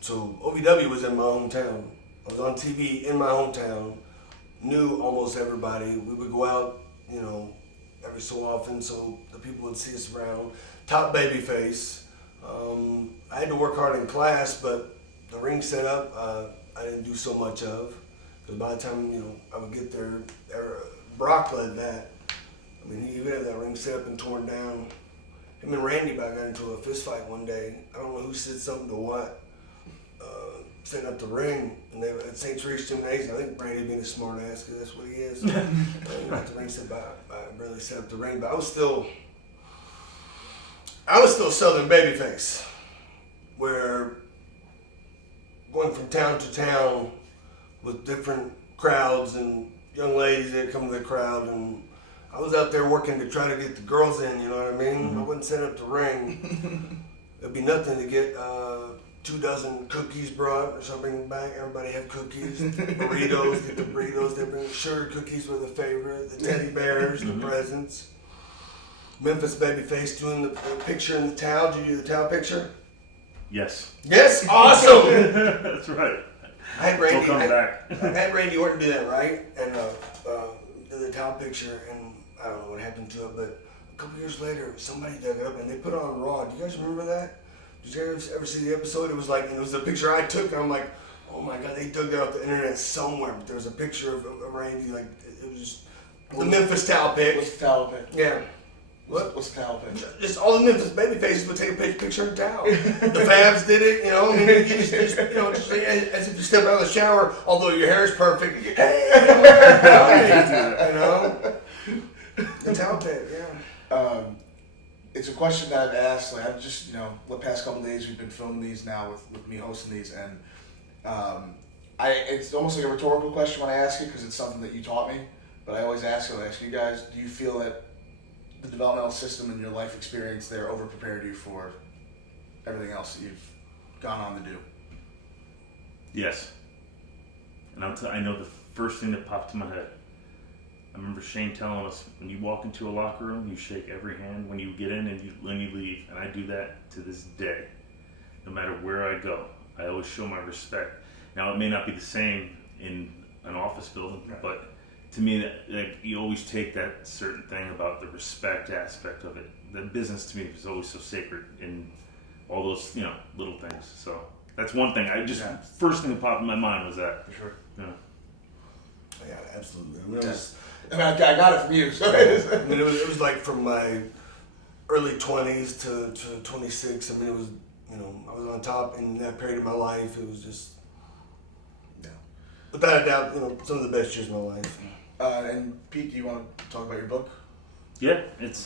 So OVW was in my hometown. I was on TV in my hometown. Knew almost everybody. We would go out, every so often, so the people would see us around. Top baby face. I had to work hard in class, but the ring set up. I didn't do so much of. Because by the time, I would get there, Brock led that. I mean, he even had that ring set up and torn down. Him and Randy got into a fist fight one day. I don't know who said something to what. Setting up the ring, and they were at St. Teresa's Gymnasium. I think Randy being a smart ass, because that's what he is. Not the ring set, but I really set up the ring. But I was still Southern babyface, where going from town to town with different crowds and young ladies that come to the crowd, and I was out there working to try to get the girls in, you know what I mean? I wouldn't set up the ring. It'd be nothing to get 24 cookies brought or something back. Everybody have cookies, burritos, get the burritos. They bring sugar cookies were the favorite, the teddy bears, the presents. Memphis babyface doing the picture in the towel. Did you do the towel picture? Yes. Yes, awesome. That's right. I had Randy. We'll come back. I had Randy Orton do that, right? And did the towel picture, and I don't know what happened to it, but a couple years later, somebody dug it up and they put it on Raw. Do you guys remember that? Did you guys ever see the episode? It was like, it was a picture I took, and I'm like, oh my God, they dug that off the internet somewhere. But there was a picture of Randy, like, it was just the Memphis towel pic. What's the towel pic? Yeah. What's the towel pic? Just all the Memphis baby faces would take a picture of the towel. The Fabs did it, I mean, you just as if you step out of the shower, although your hair is perfect. Hey, the towel pic, yeah. It's a question that I've asked. Like I've just, the past couple of days we've been filming these now with me hosting these, and it's almost like a rhetorical question when I ask it because it's something that you taught me. But I always ask you guys, do you feel that the developmental system and your life experience there over-prepared you for everything else that you've gone on to do? Yes. And I know the first thing that popped to my head. I remember Shane telling us, when you walk into a locker room, you shake every hand when you get in and when you leave. And I do that to this day. No matter where I go, I always show my respect. Now, it may not be the same in an office building, right. But to me, you always take that certain thing about the respect aspect of it. The business to me is always so sacred in all those, little things. So that's one thing. First thing that popped in my mind was that. For sure. Yeah. Yeah, absolutely. I got it from you. So. It was like from my early 20s to 26. I mean, it was, I was on top in that period of my life. It was just, without a doubt, some of the best years of my life. And Pete, do you want to talk about your book? Yeah, it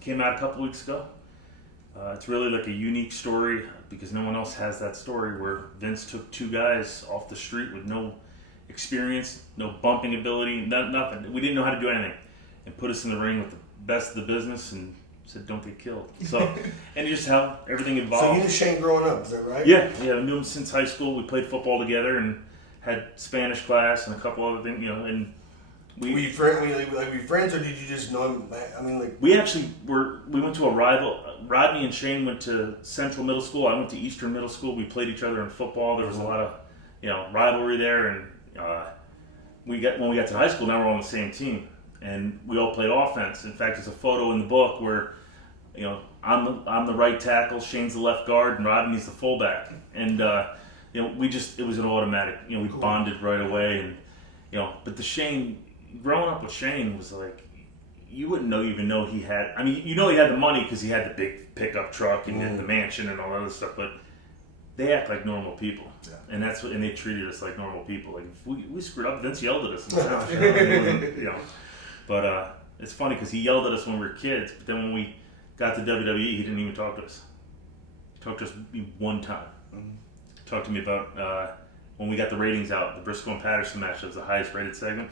came out a couple weeks ago. It's really like a unique story because no one else has that story where Vince took two guys off the street with no experience, no bumping ability, nothing. We didn't know how to do anything, and put us in the ring with the best of the business and said, "Don't get killed." So, and just how everything evolved. So you knew Shane growing up, is that right? Yeah, I knew him since high school. We played football together and had Spanish class and a couple other things, and were you friends, or did you just know him? I mean, we actually we went to a rival. Rodney and Shane went to Central Middle School. I went to Eastern Middle School. We played each other in football. There was a lot of rivalry there, and when we got to high school, now we're all on the same team, and we all played offense. In fact, there's a photo in the book where I'm the right tackle, Shane's the left guard, and Rodney's the fullback, and it was an automatic. We bonded right away, and but growing up with Shane was like, you wouldn't even know he had. I mean, he had the money because he had the big pickup truck and the mansion and all that other stuff, but they act like normal people, and and they treated us like normal people. Like if we screwed up, Vince yelled at us in the house, But it's funny because he yelled at us when we were kids, but then when we got to WWE, he didn't even talk to us. He talked to us one time. Mm-hmm. Talked to me about when we got the ratings out, the Briscoe and Patterson match. That was the highest rated segment.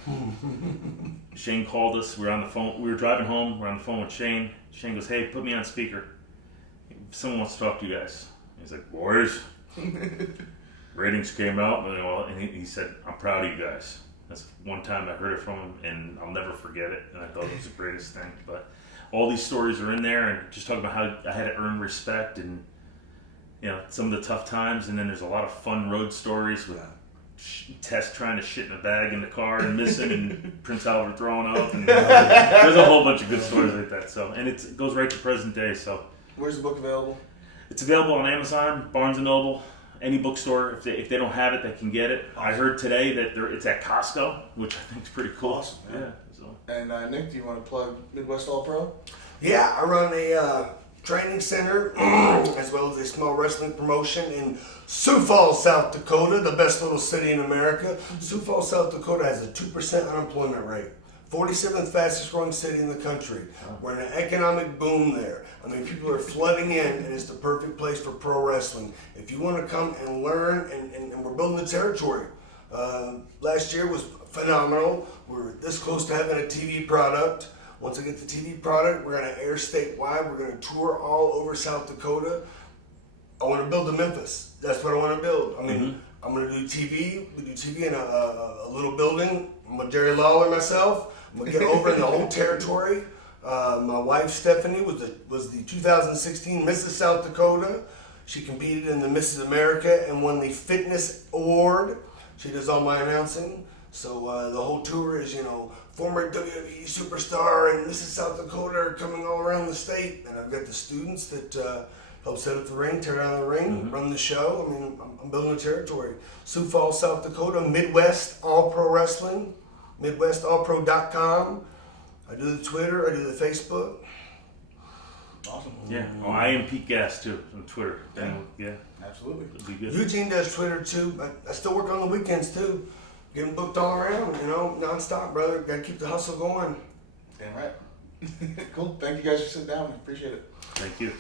Shane called us. We were on the phone. We were driving home. We're on the phone with Shane. Shane goes, "Hey, put me on speaker. Someone wants to talk to you guys." He's like, "Boys, ratings came out," and he said, "I'm proud of you guys." That's one time I heard it from him, and I'll never forget it. And I thought it was the greatest thing. But all these stories are in there, and just talking about how I had to earn respect and some of the tough times, and then there's a lot of fun road stories with Tess trying to shit in a bag in the car and missing, and Prince Albert throwing up, and there's a whole bunch of good stories like that. So, and it goes right to present day. So, where's the book available? It's available on Amazon, Barnes & Noble, any bookstore. If they don't have it, they can get it. I heard today that it's at Costco, which I think is pretty cool. Awesome, Yeah. So. And Nick, do you want to plug Midwest All Pro? Yeah, I run a training center as well as a small wrestling promotion in Sioux Falls, South Dakota, the best little city in America. Sioux Falls, South Dakota has a 2% unemployment rate. 47th fastest growing city in the country. We're in an economic boom there. I mean, people are flooding in, and it's the perfect place for pro wrestling. If you want to come and learn, and we're building the territory. Last year was phenomenal. We're this close to having a TV product. Once I get the TV product, we're going to air statewide. We're going to tour all over South Dakota. I want to build a Memphis. That's what I want to build. I mean, I'm going to do TV. We do TV in a little building. I'm with Jerry Lawler myself. I'm going to get over in the whole territory. My wife, Stephanie, was the 2016 Mrs. South Dakota. She competed in the Mrs. America and won the Fitness Award. She does all my announcing. So the whole tour is, former WWE superstar and Mrs. South Dakota are coming all around the state. And I've got the students that help set up the ring, tear down the ring, run the show. I mean, I'm building a territory. Sioux Falls, South Dakota, Midwest All Pro Wrestling, MidwestAllPro.com. I do the Twitter, I do the Facebook. Awesome. Yeah. Oh, I am Pete Gas too on Twitter. Yeah. Absolutely. It'll be good. Eugene does Twitter too. I still work on the weekends too. Getting booked all around, nonstop, brother. Got to keep the hustle going. Damn right. Cool. Thank you guys for sitting down. Appreciate it. Thank you.